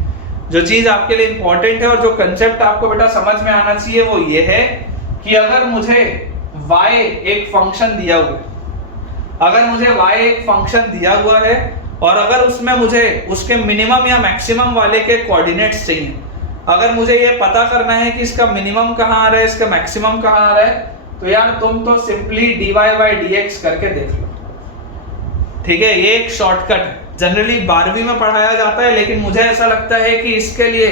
जो चीज आपके लिए इंपॉर्टेंट है और जो कंसेप्ट आपको बेटा समझ में आना चाहिए वो ये है कि अगर मुझे y एक फंक्शन दिया हुआ है, अगर मुझे y एक फंक्शन दिया हुआ है और अगर उसमें मुझे उसके मिनिमम या मैक्सिमम वाले के कोऑर्डिनेट्स चाहिए, अगर मुझे ये पता करना है कि इसका मिनिमम कहाँ आ रहा है, इसका मैक्सिमम कहाँ आ रहा है, तो यार तुम तो सिंपली dy/dx करके देख लो। ठीक है, ये एक शॉर्टकट है, जनरली 12वीं में पढ़ाया जाता है, लेकिन मुझे ऐसा लगता है कि इसके लिए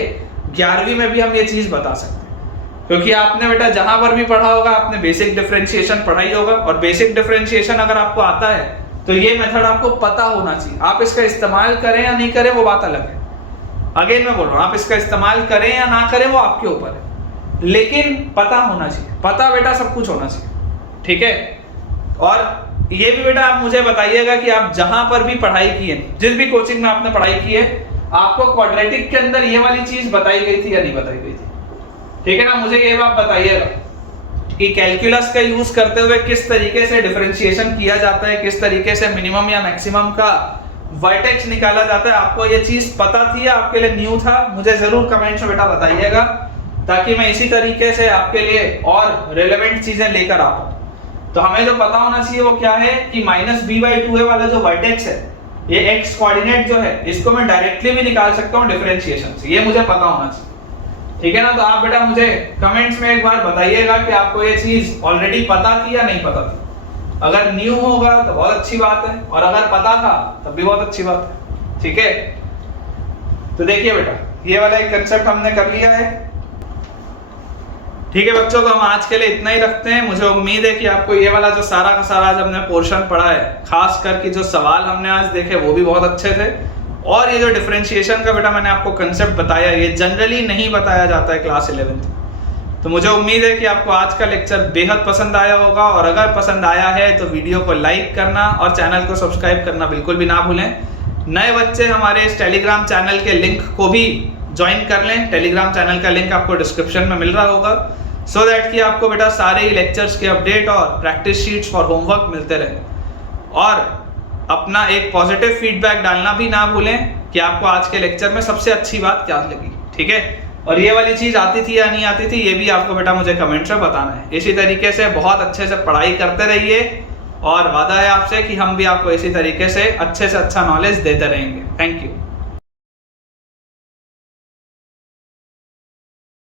11वीं में भी हम ये चीज बता सकते हैं, क्योंकि आपने बेटा जहां पर भी पढ़ा होगा आपने बेसिक डिफरेंशिएशन पढ़ाई होगा, और बेसिक डिफरेंशिएशन अगर आपको आता है तो ये मेथड आपको पता होना चाहिए। आप इसका इस्तेमाल करें या नहीं करें वो बात अलग है, अगेन मैं बोल रहा हूँ, आप इसका इस्तेमाल करें या ना करें वो आपके ऊपर है, लेकिन पता होना चाहिए। पता बेटा सब कुछ होना चाहिए, ठीक है। और ये भी बेटा आप मुझे बताइएगा कि आप जहां पर भी पढ़ाई की है, जिस भी कोचिंग में आपने पढ़ाई की है, आपको क्वाड्रेटिक के अंदर ये वाली चीज बताई गई थी या नहीं बताई गई थी, ठीक है ना। मुझे ये बात बताइएगा कि कैलकुलस का यूज करते हुए किस तरीके से डिफरेंशिएशन किया जाता है, किस तरीके से मिनिमम या मैक्सिमम का वर्टेक्स निकाला जाता है। आपको ये चीज पता थी या आपके लिए न्यू था, मुझे जरूर कमेंट्स में बेटा बताइएगा, ताकि मैं इसी तरीके से आपके लिए और रेलेवेंट चीजें लेकर आ पाऊं। तो हमें जो पता होना चाहिए वो क्या है कि -b/2 वाला जो वर्टेक्स है, ये x कोऑर्डिनेट जो है, इसको मैं डायरेक्टली भी निकाल सकता हूँ डिफरेंशिएशन से, ये मुझे पता होना चाहिए, ठीक है ना। तो आप बेटा मुझे कमेंट्स में एक बार बताइएगा कि आपको ये चीज ऑलरेडी पता थी या नहीं पता थी। अगर न्यू होगा तो बहुत अच्छी बात है, और अगर पता था तब भी बहुत अच्छी बात है, ठीक है। तो देखिए बेटा, ये वाला एक कंसेप्ट हमने कर लिया है, ठीक है बच्चों। तो हम आज के लिए इतना ही रखते हैं। मुझे उम्मीद है कि आपको ये वाला जो सारा का सारा आज हमने पोर्शन पढ़ा है, खास करके जो सवाल हमने आज देखे वो भी बहुत अच्छे थे, और ये जो डिफरेंशिएशन का बेटा मैंने आपको कंसेप्ट बताया, ये जनरली नहीं बताया जाता है क्लास 11th। तो मुझे उम्मीद है कि आपको आज का लेक्चर बेहद पसंद आया होगा, और अगर पसंद आया है तो वीडियो को लाइक करना और चैनल को सब्सक्राइब करना बिल्कुल भी ना भूलें। नए बच्चे हमारे इस टेलीग्राम चैनल के लिंक को भी ज्वाइन कर लें, टेलीग्राम चैनल का लिंक आपको डिस्क्रिप्शन में मिल रहा होगा, सो दैट कि आपको बेटा सारे ही लेक्चर्स के अपडेट और प्रैक्टिस शीट्स फॉर होमवर्क मिलते रहें। और अपना एक पॉजिटिव फीडबैक डालना भी ना भूलें कि आपको आज के लेक्चर में सबसे अच्छी बात क्या लगी, ठीक है। और ये वाली चीज आती थी या नहीं आती थी, ये भी आपको बेटा मुझे कमेंट्स में बताना है। इसी तरीके से बहुत अच्छे से पढ़ाई करते रहिए, और वादा है आपसे कि हम भी आपको इसी तरीके से अच्छे अच्छा नॉलेज देते रहेंगे। Thank you.